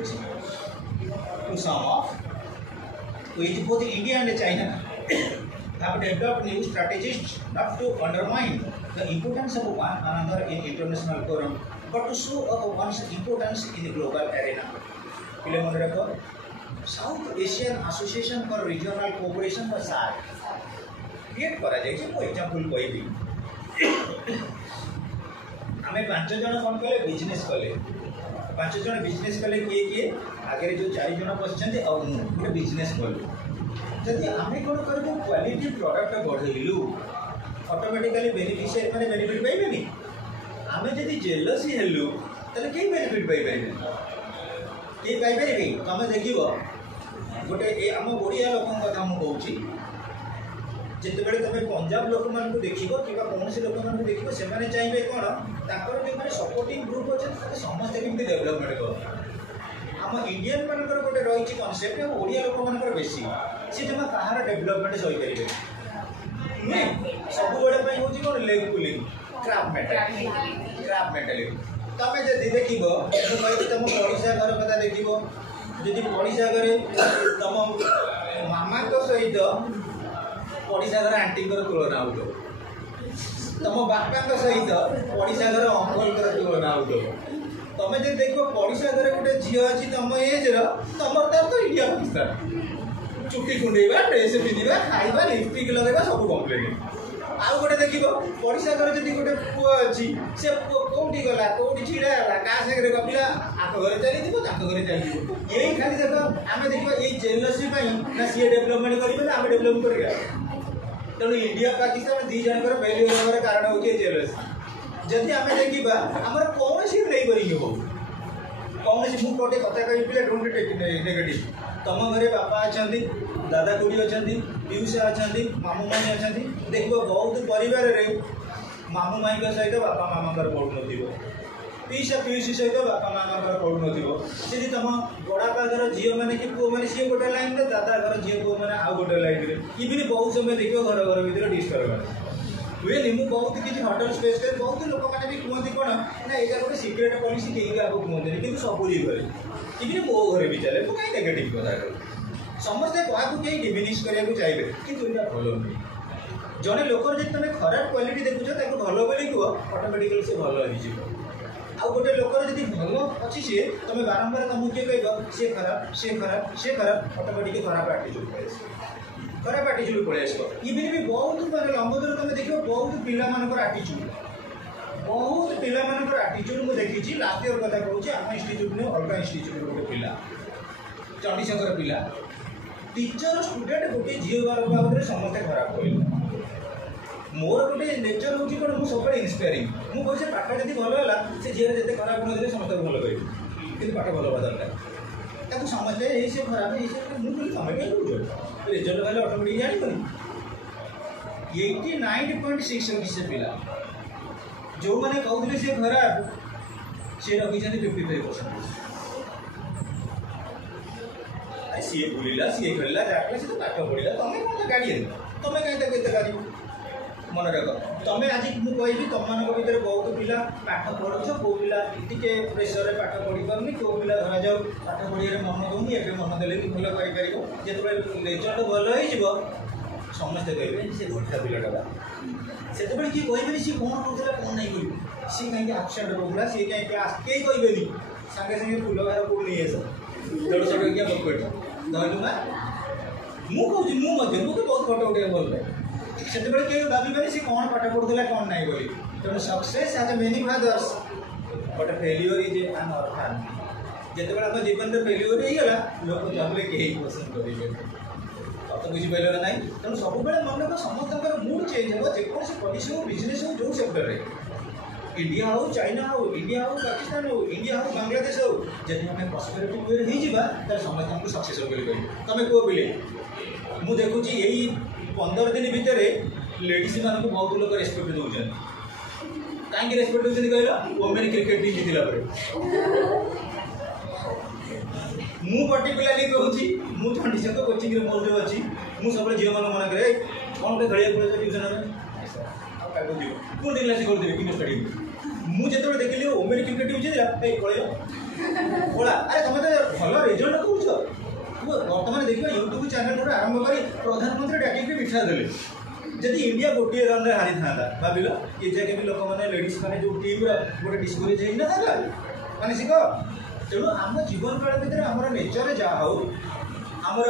which both India and China have developed new strategies not to undermine the importance of one another in international forum, but to show one's importance in the global arena. पिले मन रखो south Asian association for regional cooperation का सार create करा जाय छै। Example कहबी आमे 5 जन कोन कले बिजनेस कले 5 जन बिजनेस कले किए आगे जो 4 जन बसचंदी और गोटे बिजनेस कलु जदि आम कौन करूँ क्वालिटी प्रोडक्ट बढ़ेलु ऑटोमेटिकली बेनिफिशियरी मैंने बेनिफिट पाइबेनी आम जदि जेलसी हेलु ताले कई बेनिफिट पाइबे कई पाइबे तुम देख गोटे आम ओडिया लोक कथा मुझे जिते तुम पंजाब लोक मान देख कि कौन लोक मान देख से चाहिए कौन तर जो मैंने सपोर्टिंग ग्रुप अच्छे समस्ते केमती डेवलपमेंट कर आम इंडियन मानकर गोटे रही कनसेप्ट ओडिया लोक मान बेसी सी जमा कहार डेवलपमेंट सहीपर नुहे सब बड़े हूँ कौन लेग पुलिंग क्राफ्ट मेंटालिटी तुम जब देख तुम पड़ोसा घर कथा देख जी पड़ोसा घर तुम मामा सहित पड़ोसा घर आंटी तुलना हो तुम बापा सहित पड़ोसा घर अंकल तुलना हो तुम जो देख पड़ोसा घर गोटे झी अच्छी तुम एज तुम तो इंडिया पाकिस्तान चुटी कुंडेवा ड्रेस पिंधा खाଇବା लिपस्टिक लगेगा सब कम्प्लेन आउ गोटे देख पड़ोसा घर जब गोटे पुओ अच्छी से कौटी गला कौटी छिड़ा क्या सागर गपिला आक घर चली घर चली यही खाली देख आम देखा ये जेलसी ना सी डेभलपमेंट करेंगे आम डेभलप कर तेणु इंडिया पाकिस्तान दी जनकर फेल्यूर होकर कारण हूँ जेलसी जदि आम देखा आम कौन सी नहीं करेंगे कौन सी मुझे गोटे कथा कही डोंट टेक नेगेटिव तुम घरे बापा अच्छा दादा खुड़ी अच्छा पिउसा अच्छा मामू माई अच्छा देख बहुत परिवार रे मामू माई सहित बापा मामा पढ़ु पीसा पीसी सहित बापा मामा पढ़ु नी तुम बड़ापा घर झील मैंने कि पुओ मैंने सी गोटे लाइन रे दादा घर झील पुओ मैंने आउ गोटे लाइन रे इवन बहुत समय देख घर घर भर डिस्टर्ब हुए मुझे बहुत किसी होटल स्पेस कर बहुत लोक मैंने भी कहते कौन ना यहाँ गोटे सिक्रेट पॉलिसी कहीं क्या कहते कि सब घरे इवन मो घर भी चले तो कहीं नेगेटिव कथा कह समस्ते क्या कहीं डिमिनिश करने चाहिए कि यहाँ भल नुहे जड़े लोक जब तुम खराब क्वालिटी देखुच भल बोली कह ऑटोमेटिकली से भल हो आउ गोटे लोकर जब भल अच्छी सी तुम बारंबार तुमको किए कह सी खराब सी खराब सी खराब ऑटोमेटिक खराब आटीट्यूड खराब आटीट्यूड पलि आस इवन भी बहुत माने लंबोदर तुम देख बहुत पिलामानकर आटीट्यूड बहुत पिलामानकर आटीट्यूड मुझे देखी लास्ट इयर कथा कहूँ आम इन्स्टिट्यूट नु अलग इन्स्टिट्यूट गोटे पिला चंडीशंकर पिला टीचर स्टूडेंट गोटे झील बाबद समस्ते खराब कहले मोर गोटे नेचर हूँ कौन मुझे सब इन्स्पायरिंग मुझे पाठ जब भल है से झील जिते खराब न समस्त भल कह कि पाठ भल हवा दरकार समस्ते ये खराब मुझे तुम क्या रिजल्ट वाले ऑटोमेटिक जानी 89.6 रखी से पिला जो मैंने कहते सी खराब सी रखी 55%। सी बुला सी खेलला जाए सी तो पाठ पढ़ा तुम्हें कौन गाड़ी तुम्हें कहीं गाड़ी मन रख तुम आज मुझे कहबी तुम मान भर बहुत पिला पाठ पढ़ुच कौ पिला टी प्रेसर में पाठ पढ़ी पारनी कौ पिला धरा जाऊ पाठ पढ़े मन दूनी ए मन देले कि भल कर जो रिजल्ट भल हो समस्ते कहे से घटा पिलाटा से किए कहे सी कौन करूला कौन नहीं कर सी कहीं आबसेंट रोला सी कहीं क्लास कई कहे सागे सागे फुल बाहर कौन नहीं आस 150 टकिया पकेट धरलु ना मुझे मुझे बहुत फटो उठे भल पाए से कहीं भाई सी कौन पाठ पढ़ुला कौन नहीं बोली तेणु success has many fathers but failure is an orphan जिते आम जीवन में फेल्यूर होगा लोक चाहे कहीं पसंद करेंगे तो बुझीपार ना ना तेणु सब मन को समस्त मुड चेंज हो जेकोसी पॉलिसी हो बिजनेस हो जो सेक्टर में इंडिया हो चाइना हो इंडिया हो पाकिस्तान हो इंडिया हो बांग्लादेश हो जब आम प्रस्पेरिटी वे हो समस्त हमको सक्सेसफुल करेंगे तुम कह बिले मु देखुची यही 15 दिन भितर लेडीज मान बहुत लोग रेस्पेक्ट दौरान कहीं रेस्पेक्ट दौरान कहल वोमेन क्रिकेट टीम जीतला मु पर्टिकुलाली कहूँ मु चंडीचक कोचिंग मोर जो अच्छी मुझे सब झील मान मना करे कौन पे खेल ट्यूशन कौन दिन क्लास करदेवी कि स्टाडियम मुझे देखिली वोमेन क्रिकेट टीम जीतला पलैया पड़ा अरे तुम तो भल रिजल्ट कौच बर्तमान देखिए यूट्यूब चैनल आरंभ कर प्रधानमंत्री डाकिक मिठा देले जदि इंडिया गोटे रन रे हारी था भाविल ये जगह भी लोक मैंने लेडीज मैंने जो टीम गोटे डिस्करेज होना था मानसिक तेणु आम जीवन काल भितर आम नेचर जहाँ हो आमर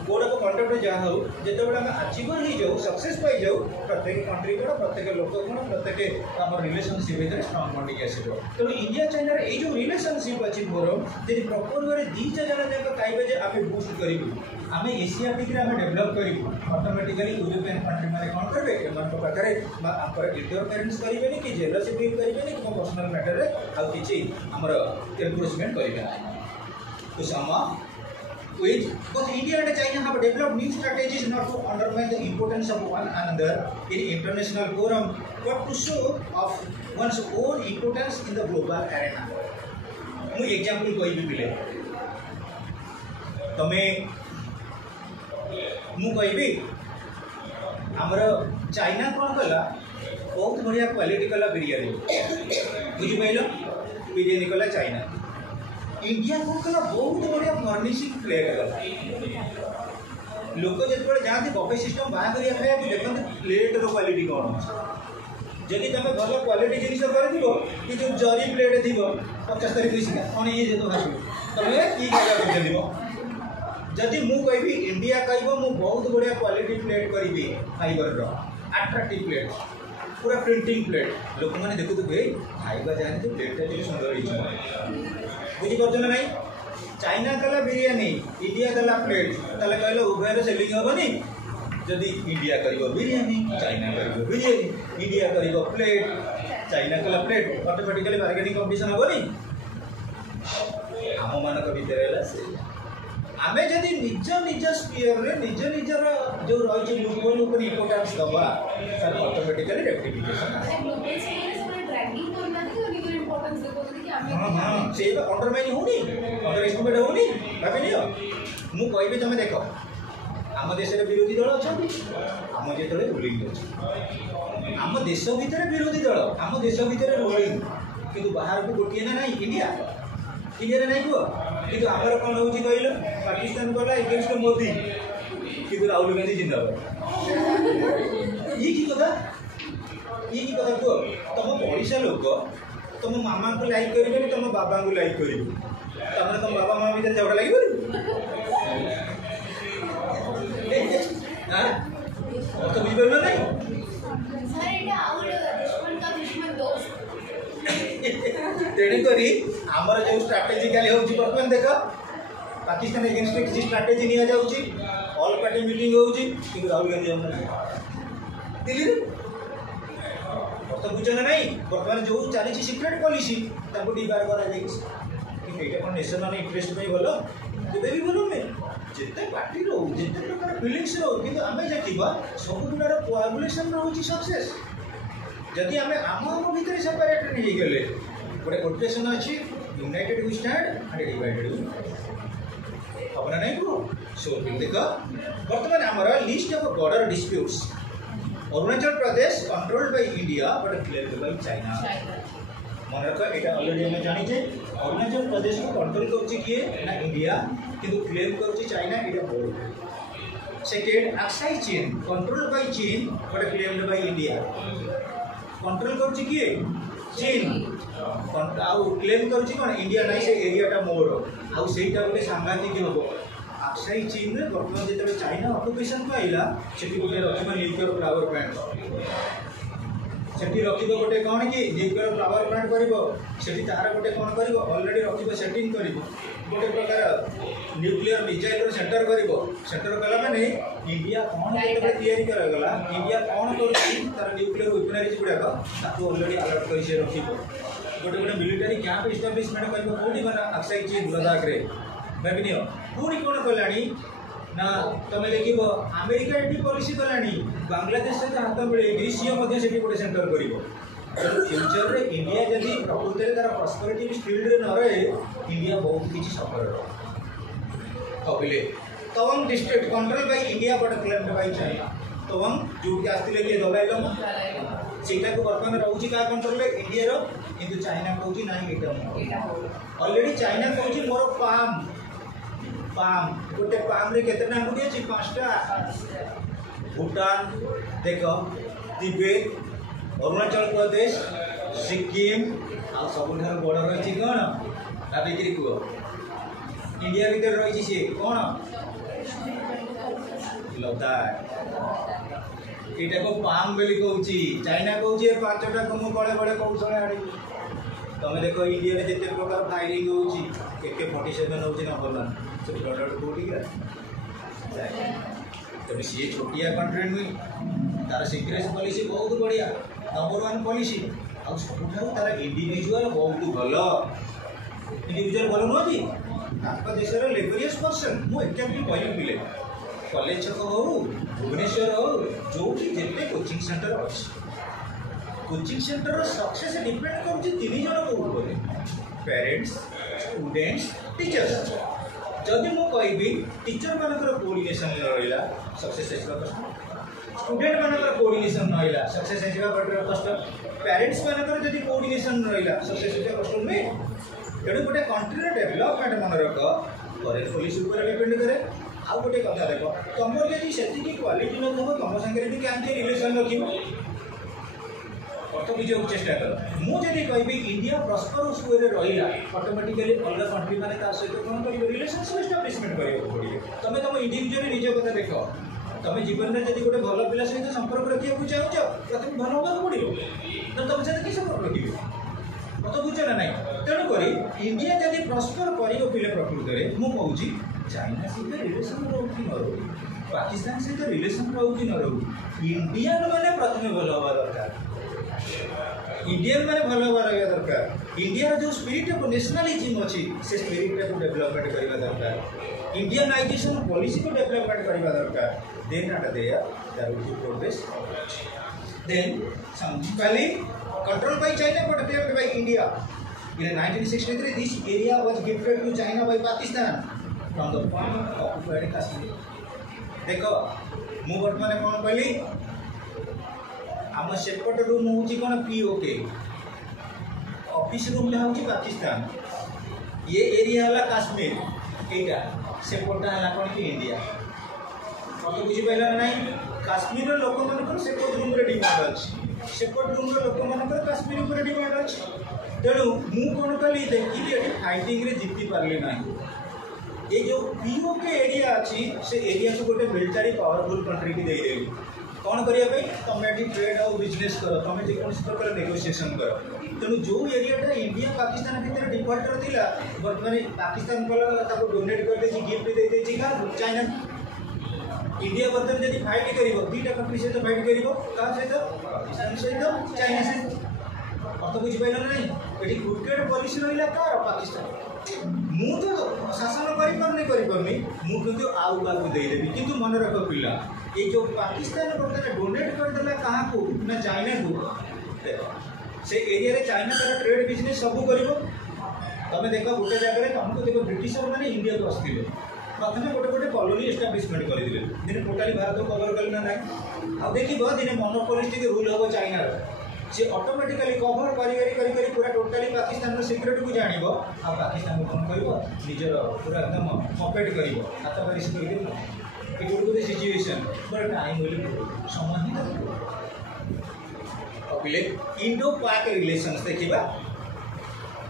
कोड ऑफ कंडक्ट जहाँ हो जो आम अचीवर हो जाऊ सक्सेस पाई जाऊ प्रत्येक कंट्री कौन प्रत्येक लोक कौन प्रत्येक आम रिलेशनशिप भितर स्ट्रंग बॉन्डिंग आसो तेणु इंडिया चाइना ये जो रिलेशनशिप अच्छी मोर जी प्रॉपर वे दीटा जन जाक कहे जे आम बूस्ट करूँ आम एशियाटिक आम डेभलप करूँ ऑटोमेटिकली यूरोपियन कंट्री मैंने कौन करेंगे एम पाखे इंटरफेरेन्स करेंगे कि जेलसी फील करेंगे कि पर्सनल मैटर में आउ कि आमर एनक्रोचमेंट करेंगे तो सम with both India and China have developed new strategies not to undermine the importance of one another in international forum but to show of one's own importance in the global arena. मु example कोई भी मिले तमे मु कहबी हमर China कौन कला बहुत बढ़िया क्वालिटी कला बिरयानी बुझी पाइल बिरयानी कला चाइना इंडिया कौन कला बहुत बढ़िया फर्निशिंग प्लेट कला लोक जो जाती बफे सिस्टम बाहर करिया खाया देखते प्लेटर क्वालिटी कौन जदि तुम भल क्वालिटी जिन कर जो जरी प्लेट थी 75 पैसा कौन ये जो भाव तुम कि कर जदि मु कहबी इंडिया कह बहुत बढ़िया क्वालिटी प्लेट करी फाइबर अट्राक्टिव प्लेट पूरा प्रिंटिंग प्लेट लोक मैंने देखु खाइबा जाने तो प्लेटा जो सुंदर बुझीपार ना नहीं चाइना कला बिरयानी इंडिया कला प्लेट ताले कहले उभयर सेलिंग हेनी जदि इंडिया करिवो बिरयानी चाइना करिवो बिरयानी इंडिया करिवो प्लेट चाइना कला प्लेट ऑटोमेटिकली बार्गेनिंग कंपटीशन हेनी आम मान भीतर से आमे जदि निज निज स्पीयर रे निज निजर जो रही लोकल ऊपर इंपोर्टेंस दबा तार ऑटोमेटिकली रेक्टिफिकेशन हाँ से अंडरमाइन होनी अंडर एस्टिमेट होनी भाभी नियो मु कहबी तुम देख आम देश विरोधी दल अच्छा आम जो रूलिंग अच्छे आम देश भितर विरोधी दल आम देश भितर रूलिंग किंतु बाहर को गोटे ना नहीं इंडिया इंडिया नहीं कह कि आमर कौन हो कहल पाकिस्तान गला एगेन्स्ट मोदी कि राहुल गांधी जिंदाबाद ये कि कथा कह तुम पड़ोसा लोक तुम मामा को लाइक करेंगे तुम बाबा को लाइक कर तुम बाबा मामा भीतर झगड़ा लगे तो बुझे ना तेणुक आमर जो स्ट्राटेजिकाली होची बर्तमान देख पाकिस्तान एगेन्स्ट किसी स्ट्राटेजी नि जाउची ऑल पार्टी मीटिंग होची कि राहुल गांधी जाउना दिल्ली तो बुझना नहीं बर्तमान जो चली सिक्रेट पॉलिसी डिबार कर नेशनल इंटरेस्ट भल केवे भी भल नुहे जिते पार्टी रो जिते प्रकार फिलिंग्स रो कि आम देखा सब गुलार कोआगुलेशन रोचे सक्सेस जदि आम आम भितर सेपरेट नहीं गले गोटे कोटेशन अच्छी united we stand and divided we हम ना नहीं कह सो देख बर्तमान आमर list of border disputes Arunachal Pradesh controlled by India but claimed by China मन रख यहाँ अलरेडी आम जानी अरुणाचल प्रदेश को कंट्रोल कर ना इंडिया किंतु क्लेम कर चाइना यहाँ बोर्ड सेकेंड अक्साई चीन कंट्रोल्ड बाय चीन but claimed by India control कर किए चीन आउ क्लेम कर इंडिया ना से एरियाटा मोर आउ सेटा गोटे सांघातिक हम अक्साई चीन में बर्तमान जो चाइना ऑक्युपेशन को आइला से गोटे रखा न्यूक्लियर पावर प्लांट से रख गोटे कौन कि न्यूक्लियर पावर प्लांट कर तार गोटे कौन कर अलरेडी रख सेटिंग कर गोटे प्रकार न्यूक्लियर मिसाइल सेंटर कर कला माने इंडिया कौन तैयारी करागला इंडिया कौन कर न्यूक्लियर वेपनरीज गुड़ाक अलरेडी अलर्ट कर रखी गोटे गोटे मिलिटारी कैंप इस्टाब्लिशमेंट कर कौटी मैंने अक्साई चीन लद्दाख भाभी नियो पुणी कौन कला ना तुम देखो अमेरिका ये पॉलिसी कलानी बांग्लादेश सहित हाथ मिले सी गोटे सेंटर कर फ्यूचर रे इंडिया जदि प्रकृति में तार प्रस्पेरिटी फील्ड न रहे इंडिया बहुत किसी सफर कहले Tawang district control by India but claimed by China Tawang जो आसते किए दलाइलम सेटा को बर्तमान रोचे क्या कंट्रोल इंडिया रो किंतु चाइना कहूँ ना ऑलरेडी चाइना कहूँ मोर पाम पाम गोटे पाम रे केतना गुडी अछि पांचटा भूटान देख तिब्बत अरुणाचल प्रदेश सिक्किम आ सबुठार बड़ रही कौन भाविकी कह इंडिया भीतर रही सी कौन लद्दाख यहाँ को पाम बोली कहूँ चाइना कहूँ पांचटा को मुझे बड़े बड़े कौशल आड़ी तुम देख इंडिया में जिते प्रकार फायरिंग होती AK 47 होती ना भला से डॉलर कोटी का तब सी छोटिया कंट्री नुई तार सिक्रेट पॉलिसी बहुत बढ़िया नंबर 1 पॉलिसी आ सब तार इंडिविजुअल बहुत भल इंडिविजुअल भल नुह कि आप देश लेबरियस पर्सन मुझे एक्जाक्टली कहली पिले कॉलेज छक हो भुवनेश्वर हो जो जिते कोचिंग सेंटर अच्छी कोचिंग सेंटर सक्सेस डिपेंड कर तीन जन कौन पेरेंट्स स्टूडेंट्स टीचर्स जदि मु कहबी टीचर मानकर कोऑर्डिनेशन रहिला सक्सेस एसबा कष्ट स्टूडेंट मानकर कोऑर्डिनेशन रहिला सक्सेस एसबा बटर कष्ट पेरेंट्स मानकर जदि कोऑर्डिनेशन रहिला सक्सेस एसबा कष्ट में तेणु गोटे कंट्री डेवलपमेंट मन रख फॉरेन पॉलिसी ऊपर डिपेंड करे आउ गोटे कथा देख तुम जदि से क्वालिटी न थो तुम संगे भी क्या रिलेशन रखिबो अर्थ बुझे चेष्टा कर मुझे कहबी इंडिया प्रस्परस वे रहा ऑटोमेटिकली अलग कंट्री मैंने सहित कौन कर रिलेशनशिप एस्टाब्लिशमेंट करने पड़े तुम तुम इंडिविजुअली निज कथा देख तुम जीवन में जब गोटे भल पिला सहित संपर्क रखा चाहूच प्रथम भल होगा पड़ो ना तुम सहित कि संपर्क रखिए मत बुझ ना ना तेणुक इंडिया जब प्रस्पर कर पिले प्रकृत में मुझे चाइना सहित रिलेसन रो कि न रो पाकिस्तान सहित रिलेसन रो कि न रो इंडियन मैंने प्रथम भल हवा दरकार इंडियन मैंने भल हवा रहा दरकार इंडिया जो स्पिरिट ऑफ नेशनलिज्म अच्छी से स्पिरिट को डेवलपमेंट करवा दरकार इंडियनाइजेशन पॉलिसी को डेवलपमेंट करवा दरकार देन आट there there will be progress then simply control by China but claimed by India in 1963 this area was gifted to China by Pakistan from the point of occupied Kashmir देखो मु वर्तमान कौन कहली आम सेपट room हूँ कौन POK office room हूँ पाकिस्तान ये एरिया है काश्मीर यहाँ सेपटा है कौन कि इंडिया मत बुझीपार ना काश्मीर लोक मान सेपट रूम डिमांड अच्छी सेपट रूम लोक मान काश्मीर पर डिमांड अच्छी तेणु मु कौन कली देखिए ये फाइटिंग रे जीति पारे ना ये जो POK एरिया अच्छी से एरिया को गोटे मिलिटारी पावरफुल कंट्री की देदेवी कौन करने तुम ये ट्रेड और बिजनेस कर तुम जेकोसी प्रकार नेगोशिएशन कर तेणु जो एरियाटा इंडिया पाकिस्तान भितर डिफल्टर था बर्तमान पाकिस्तान को डोनेट कर गिफ्ट दे चाइना इंडिया बर्तमान जब फाइट कर दुईटा कंट्री सहित फाइट कर सहित पाकिस्तान सहित चाइना सहित अर्थ बुझीपार ना ये क्रिकेट पॉलिसी रहा कार पाकिस्तान मुझे शासन करनी मुझे आउ क्या देदेवी किंतु मन रख पिला ये जो पाकिस्तान बर्तमान डोनेट करदेला क्या ना चाइना को से एरिया रे चाइना तार ट्रेड बिजनेस सब कर तुम देख गोटे जगह तुमको देख ब्रिटिशर मैंने इंडिया को आसते प्रथम गोटे गोटे कॉलोनी एस्टाब्लिशमेंट करते दिन टोटाली भारत को कवर कले ना ना आ देख दिन मोनोपोलिस्टिक रूल हम चाइना सी ऑटोमेटिकली कवर करी पूरा टोटाली पाकिस्तान सिक्रेट को जान आ पाकिस्तान को कौन कर निजर पूरा एकदम कॉपरेट कर हाथ बारिश कर गोटे सिचुएशन बट टाइम समय ही इंडो पाक रिलेशंस देखा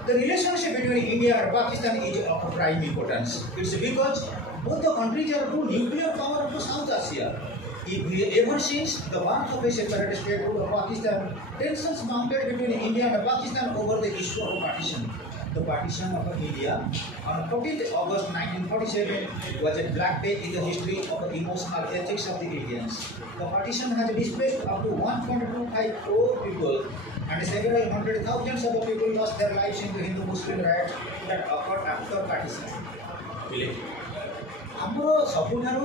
the relationship between India and Pakistan is of prime importance. It's because both the countries are two nuclear power of South Asia. Ever since the birth of a separate statehood of Pakistan, tensions mounted between India and Pakistan over the issue of partition. The partition of India on 14th August 1947 was a black day in the history of the emotional ethics of the Indians. The partition has displaced up to 1.25 crore people and several hundred thousands of the people lost their lives in the Hindu-Muslim riots that occurred after partition. आमर सबुठार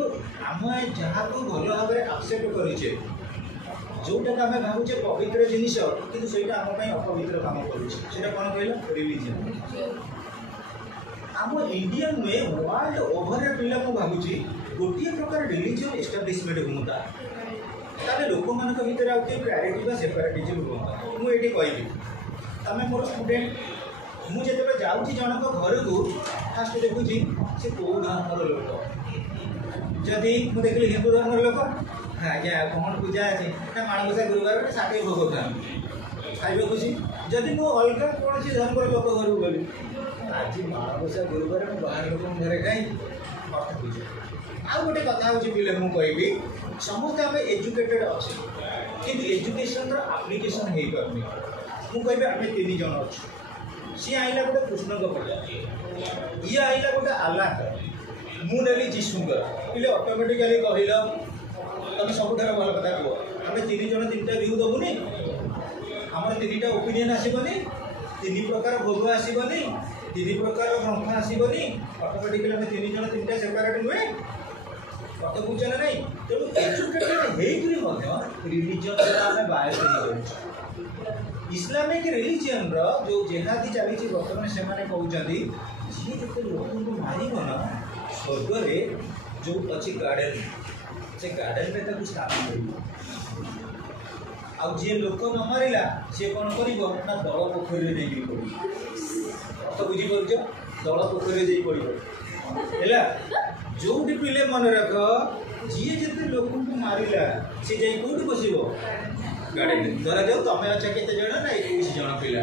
आम जहाँ को भल भाव में आक्सेप्ट करुचे जोटा आम भावुचे पवित्र जिनिस कि सहीटा आम अपवित्र काम करुचे कौन कहल रिलीजन आम इंडिया नुहे वर्ल्ड ओवर पिला मुझे भावुची गोटे प्रकार रिलीजन एस्टाब्लिशमेंट हूँ ताले लोक मान भर आउटे क्लारिटी सेपरेटिज्म हूँ मुझे कहबी तमें मोर स्टूडेंट मुझे जाऊँगी जनक घर को फास्ट देखुची से कौ धर्म लोक जदि मुझे देखिए हिंदू धर्म लोक आज्ञा कौन पूजा अच्छे ना माणबसा गुरुवार 60 भोग खाइबा खुशी जदि मु अलग कौन सी धर्म लोक घर को गली आज माणबसा गुरुवार बाहर लोक घर खाई अर्थ बुझे आ गोटे कथा हूँ पिले मुझे कहबी समस्त आम एजुकेटेड अच्छे कि एजुकेशन आप्लिकेसन हो पारनी मुझे आम 3 जन अच्छे सी आईला गोटे कृष्ण पढ़ा ये आईला गोटे आल्लाह मुझे जीशुंकर पिले ऑटोमेटिकली कहल तुम सब भल कथा कह आम 3 जन 3टा व्यू दबुनि आम 3टा ओपिनियन आसबनी 3 प्रकार भोग आसबनी 3 प्रकार ग्रंथ आसबनी ऑटोमेटिकली आम 3 जन 3टा सेपरेट नुहे कत बुझ ना नहीं तेणु एजुकेटेड होकर रिलीजन आम बायस हो इस्लामिक रिलीजन जो जेहादी चली बर्तमान से कहते जी जो लोक को मारन स्वर्ग में जो अच्छी गार्डन से गार्डन में ताकू स्थान कर जी लोक न मारा सी कौन कर दल पोखरी नहीं पड़ तो बुझीपार दल पोखरी पड़ जो पिले मन रख जी जिते लोक को मारा सी जा कौटी बस गार्डन धरा जाऊ तुम अच्छा केत जन ना 21 जन पिला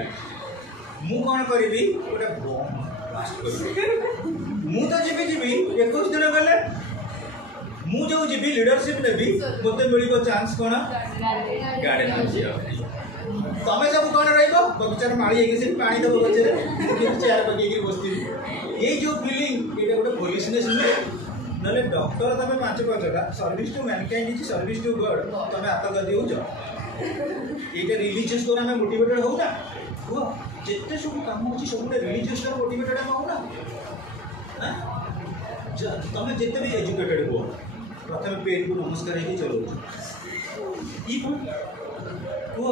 मु कौन करी गोटे बम ब्लास्ट कर मु तो जी 21 जन गले मु जो जी लीडरशिप नेबी मत मिल चांस कौन गार्डन तुम सब कौन रगीचार माड़ी पानी दब गचरे चेयर पकई बस ये जो फिलिंग ये गोटे पोलिसनेस नुहे ना डॉक्टर तुम 5 service to mankind service to God तुम आत्मघाती हो ये रिलीजियस को आम मोटिवेटेड हो ना कह जिते सब कम अच्छी सब रिलीजियस मोटिवेटेड आम हो ना तुम जिते भी एजुकेटेड हो प्रथम पेट को नमस्कार ही चलो कह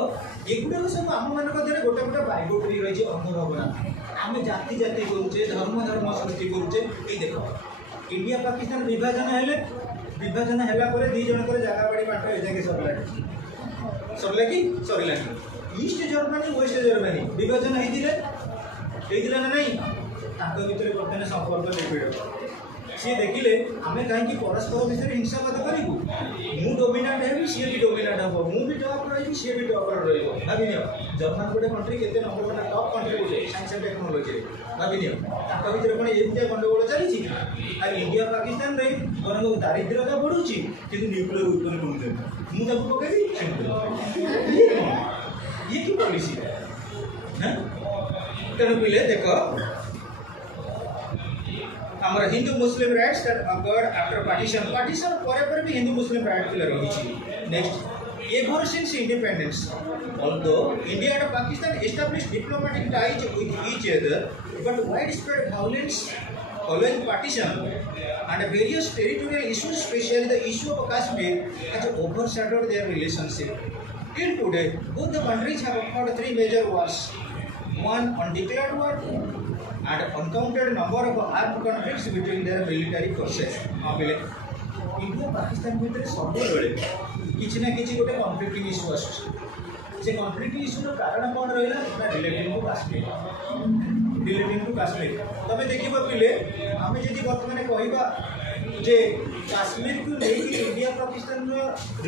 एगुड़ा सब आम मान गोटे गोटे बाइबोटरी रही अंधभावना आम जाति जाति करुचे धर्म धर्म सृष्टि करुचे ये देख इंडिया पाकिस्तान विभाजन है 2 जनकर जगह बाड़ी पाठ एजाके सरला कि सरला ईस्ट जर्मनी वेस्ट जर्मनी विभाजन होता ना नहीं भर बर्तमान संपर्क निबिड़ सी देखिले आम कहीं परस्पर विषय हिंसावाद करूँ मु डोमिनाट है सी भी डोमिनाट हम मुझे टॉप रही सी भी टॉप रही जर्मन गोटे कंट्री के नंबर गोटे टॉप कंट्री बोले साइंस एंड टेक्नोलोजी भावी भर कौन ये गंडगोल चली इंडिया पाकिस्तान बर दारिद्र्यता बढ़ुची कि न्यूक्लियर वेपन बनते मुझे पकड़ी ये कि पॉलिसी तेणु पिले देख हमारा Hindu Muslim rights that occurred after partition पर भी हिंदू मुस्लिम राइट पिला रही next ever since independence although India and Pakistan established diplomatic ties with each other but widespread violence following partition and various territorial issues especially the issue of Kashmir has overshadowed their relationship till today both the countries have fought 3 major wars one undeclared war and uncounted number of armed conflicts between their military forces India Pakistan भितर सब बेले किसी ना किसी गोटे conflicting issue आस conflicting issuer कारण कौन रहा रिलेटिंग टू काश्मीर तुम देख पिले आम जी बर्तमान कह जे काश्मीर को लेकिन इंडिया पाकिस्तान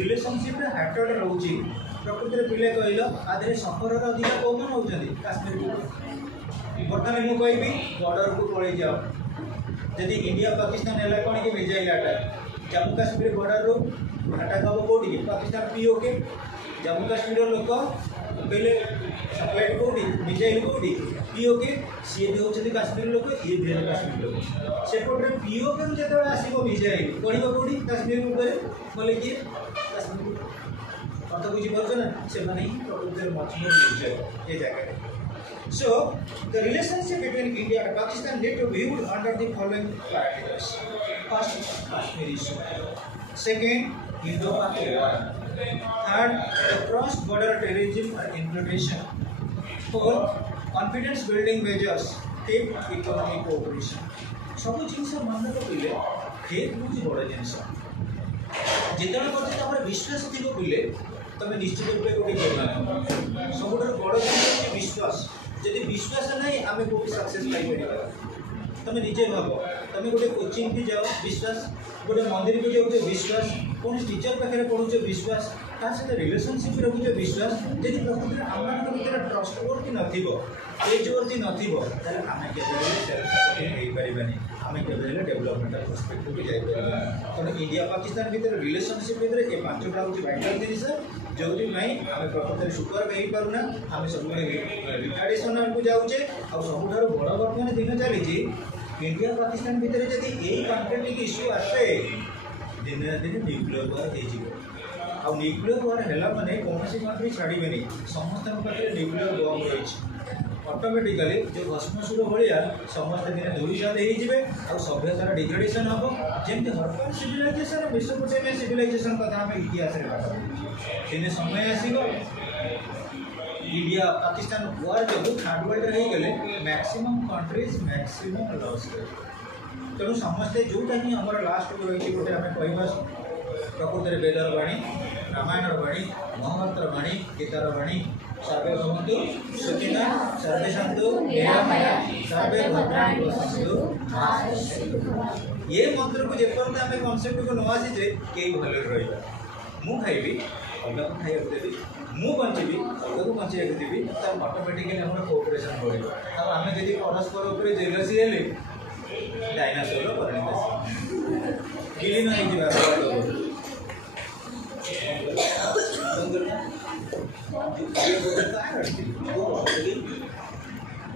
रिलेशनशिप हार्टेड रोचे प्रकृति पिले कहल आधे सफर अधिक कौन होती काश्मीर को बर्तमान मुझे कहबी बॉर्डर को पड़े जाओ जदि इंडिया पाकिस्तान है कौन कि missile attack Jammu Kashmir border रो अटैक हम कौटी पाकिस्तान पीओके जम्मू काश्मीर लोक पहले सैटेलाइट कौटी मिजाइल कौटी पीओके सी भी होती काश्मीर लोक ये भी काश्मीर लोक सेपटे पीओके जो आसो मिजाइल पड़ो कौटी काश्मीर बोले किए काश्मीर अर्थ बुझीपार ना से प्रकृति मजबूर ये जगह So, the relationship between India and Pakistan need to be viewed under the following parameters. First, Kashmir issue. Second, Indo-Pak war. Third, the cross-border terrorism and infiltration. Fourth, confidence building measures. Fifth, economic cooperation. ସବୁ ଜିନିଷ ମନେ ରଖିଲେ fake news ବଡ଼ ଜିନିଷ। ଯେତେବେଳେ ମୋତେ ତମର ବିଶ୍ୱାସ ଥିବ ବୋଲେ ତମେ ନିଶ୍ଚିତ ରୂପେ ଗୋଟେ କରିବ। ସବୁଠାରୁ ବଡ଼ ଜିନିଷ ହେଉଛି ବିଶ୍ୱାସ। ଯଦି ବିଶ୍ୱାସ ନାହିଁ ଆମେ କୋଉଠି ସକ୍ସେସ୍ ପାଇପାରିବା। ତମେ ନିଜେ ଭାବ, ତମେ ଗୋଟେ କୋଚିଂକୁ ଯାଅ ବିଶ୍ୱାସ, ଗୋଟେ ମନ୍ଦିରକୁ ଯାଉଛ ବିଶ୍ୱାସ, କୌଣସି ଟିଚର ପାଖରେ ପଢ଼ୁଛ ବିଶ୍ୱାସ, ତା ସହିତ ରିଲେସନସିପ୍ ରଖୁଛ ବିଶ୍ୱାସ। ଯଦି ପ୍ରକୃତରେ ଆମମାନଙ୍କ ଭିତରେ ଟ୍ରଷ୍ଟୱର୍ଥି ନଥିବ, ଏଜ୍ ନଥିବ, ତାହେଲେ ଆମେ କେବେ ହେଲେ ସେଲ୍ଫ ସଫିସିଏଣ୍ଟ ହେଇପାରିବାନି। ଆମେ କେବେ ହେଲେ ଡେଭଲପମେଣ୍ଟାଲ ପର୍ସପେକ୍ଟିଭକୁ ଯାଇପାରିବା। ତେଣୁ ଇଣ୍ଡିଆ ପାକିସ୍ତାନ ଭିତରେ ରିଲେସନସିପ୍ ଭିତରେ ଏ ପାଞ୍ଚଟା ହେଉଛି ଭାଇଟାଲ ଜିନିଷ, ଯେଉଁଥିପାଇଁ ଆମେ ପ୍ରକୃତରେ ସୁପର ହେଇପାରୁନା। ଆମେ ସବୁବେଳେ ରିଟାର୍ଡେସନ୍ ଆଡ଼କୁ ଯାଉଛେ। ଆଉ ସବୁଠାରୁ ବଡ଼ ବର୍ତ୍ତମାନ ଦିନ ଚାଲିଛି इंडिया पाकिस्तान भितर जदि यही कन्फ्लिक्ट इश्यू आसे दिन ना दिन न्यूक्लियर वार हो न्यूक्लियर वार है माने कौन कंट्री छाड़े समस्त पाखे न्यूक्लियर बम रही ऑटोमेटिकली जो भस्मसुर भाया समस्त दिन धूलिसात हो सभ्यतार डिग्रेडेशन हम जमी हरपान सिविलाइजेशन मेसोपोटामिया सिविलाइजेशन कथा आम इतिहास दिन समय आसो इंडिया पाकिस्तान वार जो थर्ड वर्ल्ड हो गले मैक्सिमम कंट्रीज मैक्सिमम लॉस तेणु समस्ते जोटा ही आम लास्ट को रही गोटे आम कह प्रकृति वेदर बाणी रामायण बाणी महाभारतर बाणी गीतार बाणी सर्वे भवन्तु सुखिनः सर्वे सन्तु निरामयाः सर्वे भद्राणि पश्यन्तु ये मंत्र को जेपर्यंत आम कनसेप्ट को न आसीजे कई भले रहा मु खाइबी अलग को खाइबा देवी मु बंचीबी अलग को बंचा देवी तब ऑटोमेटिकली आम कोऑपरेशन बढ़ो आम जब परस्पर उपर जेलसी हेले डायनासोर परिणत विलीन हो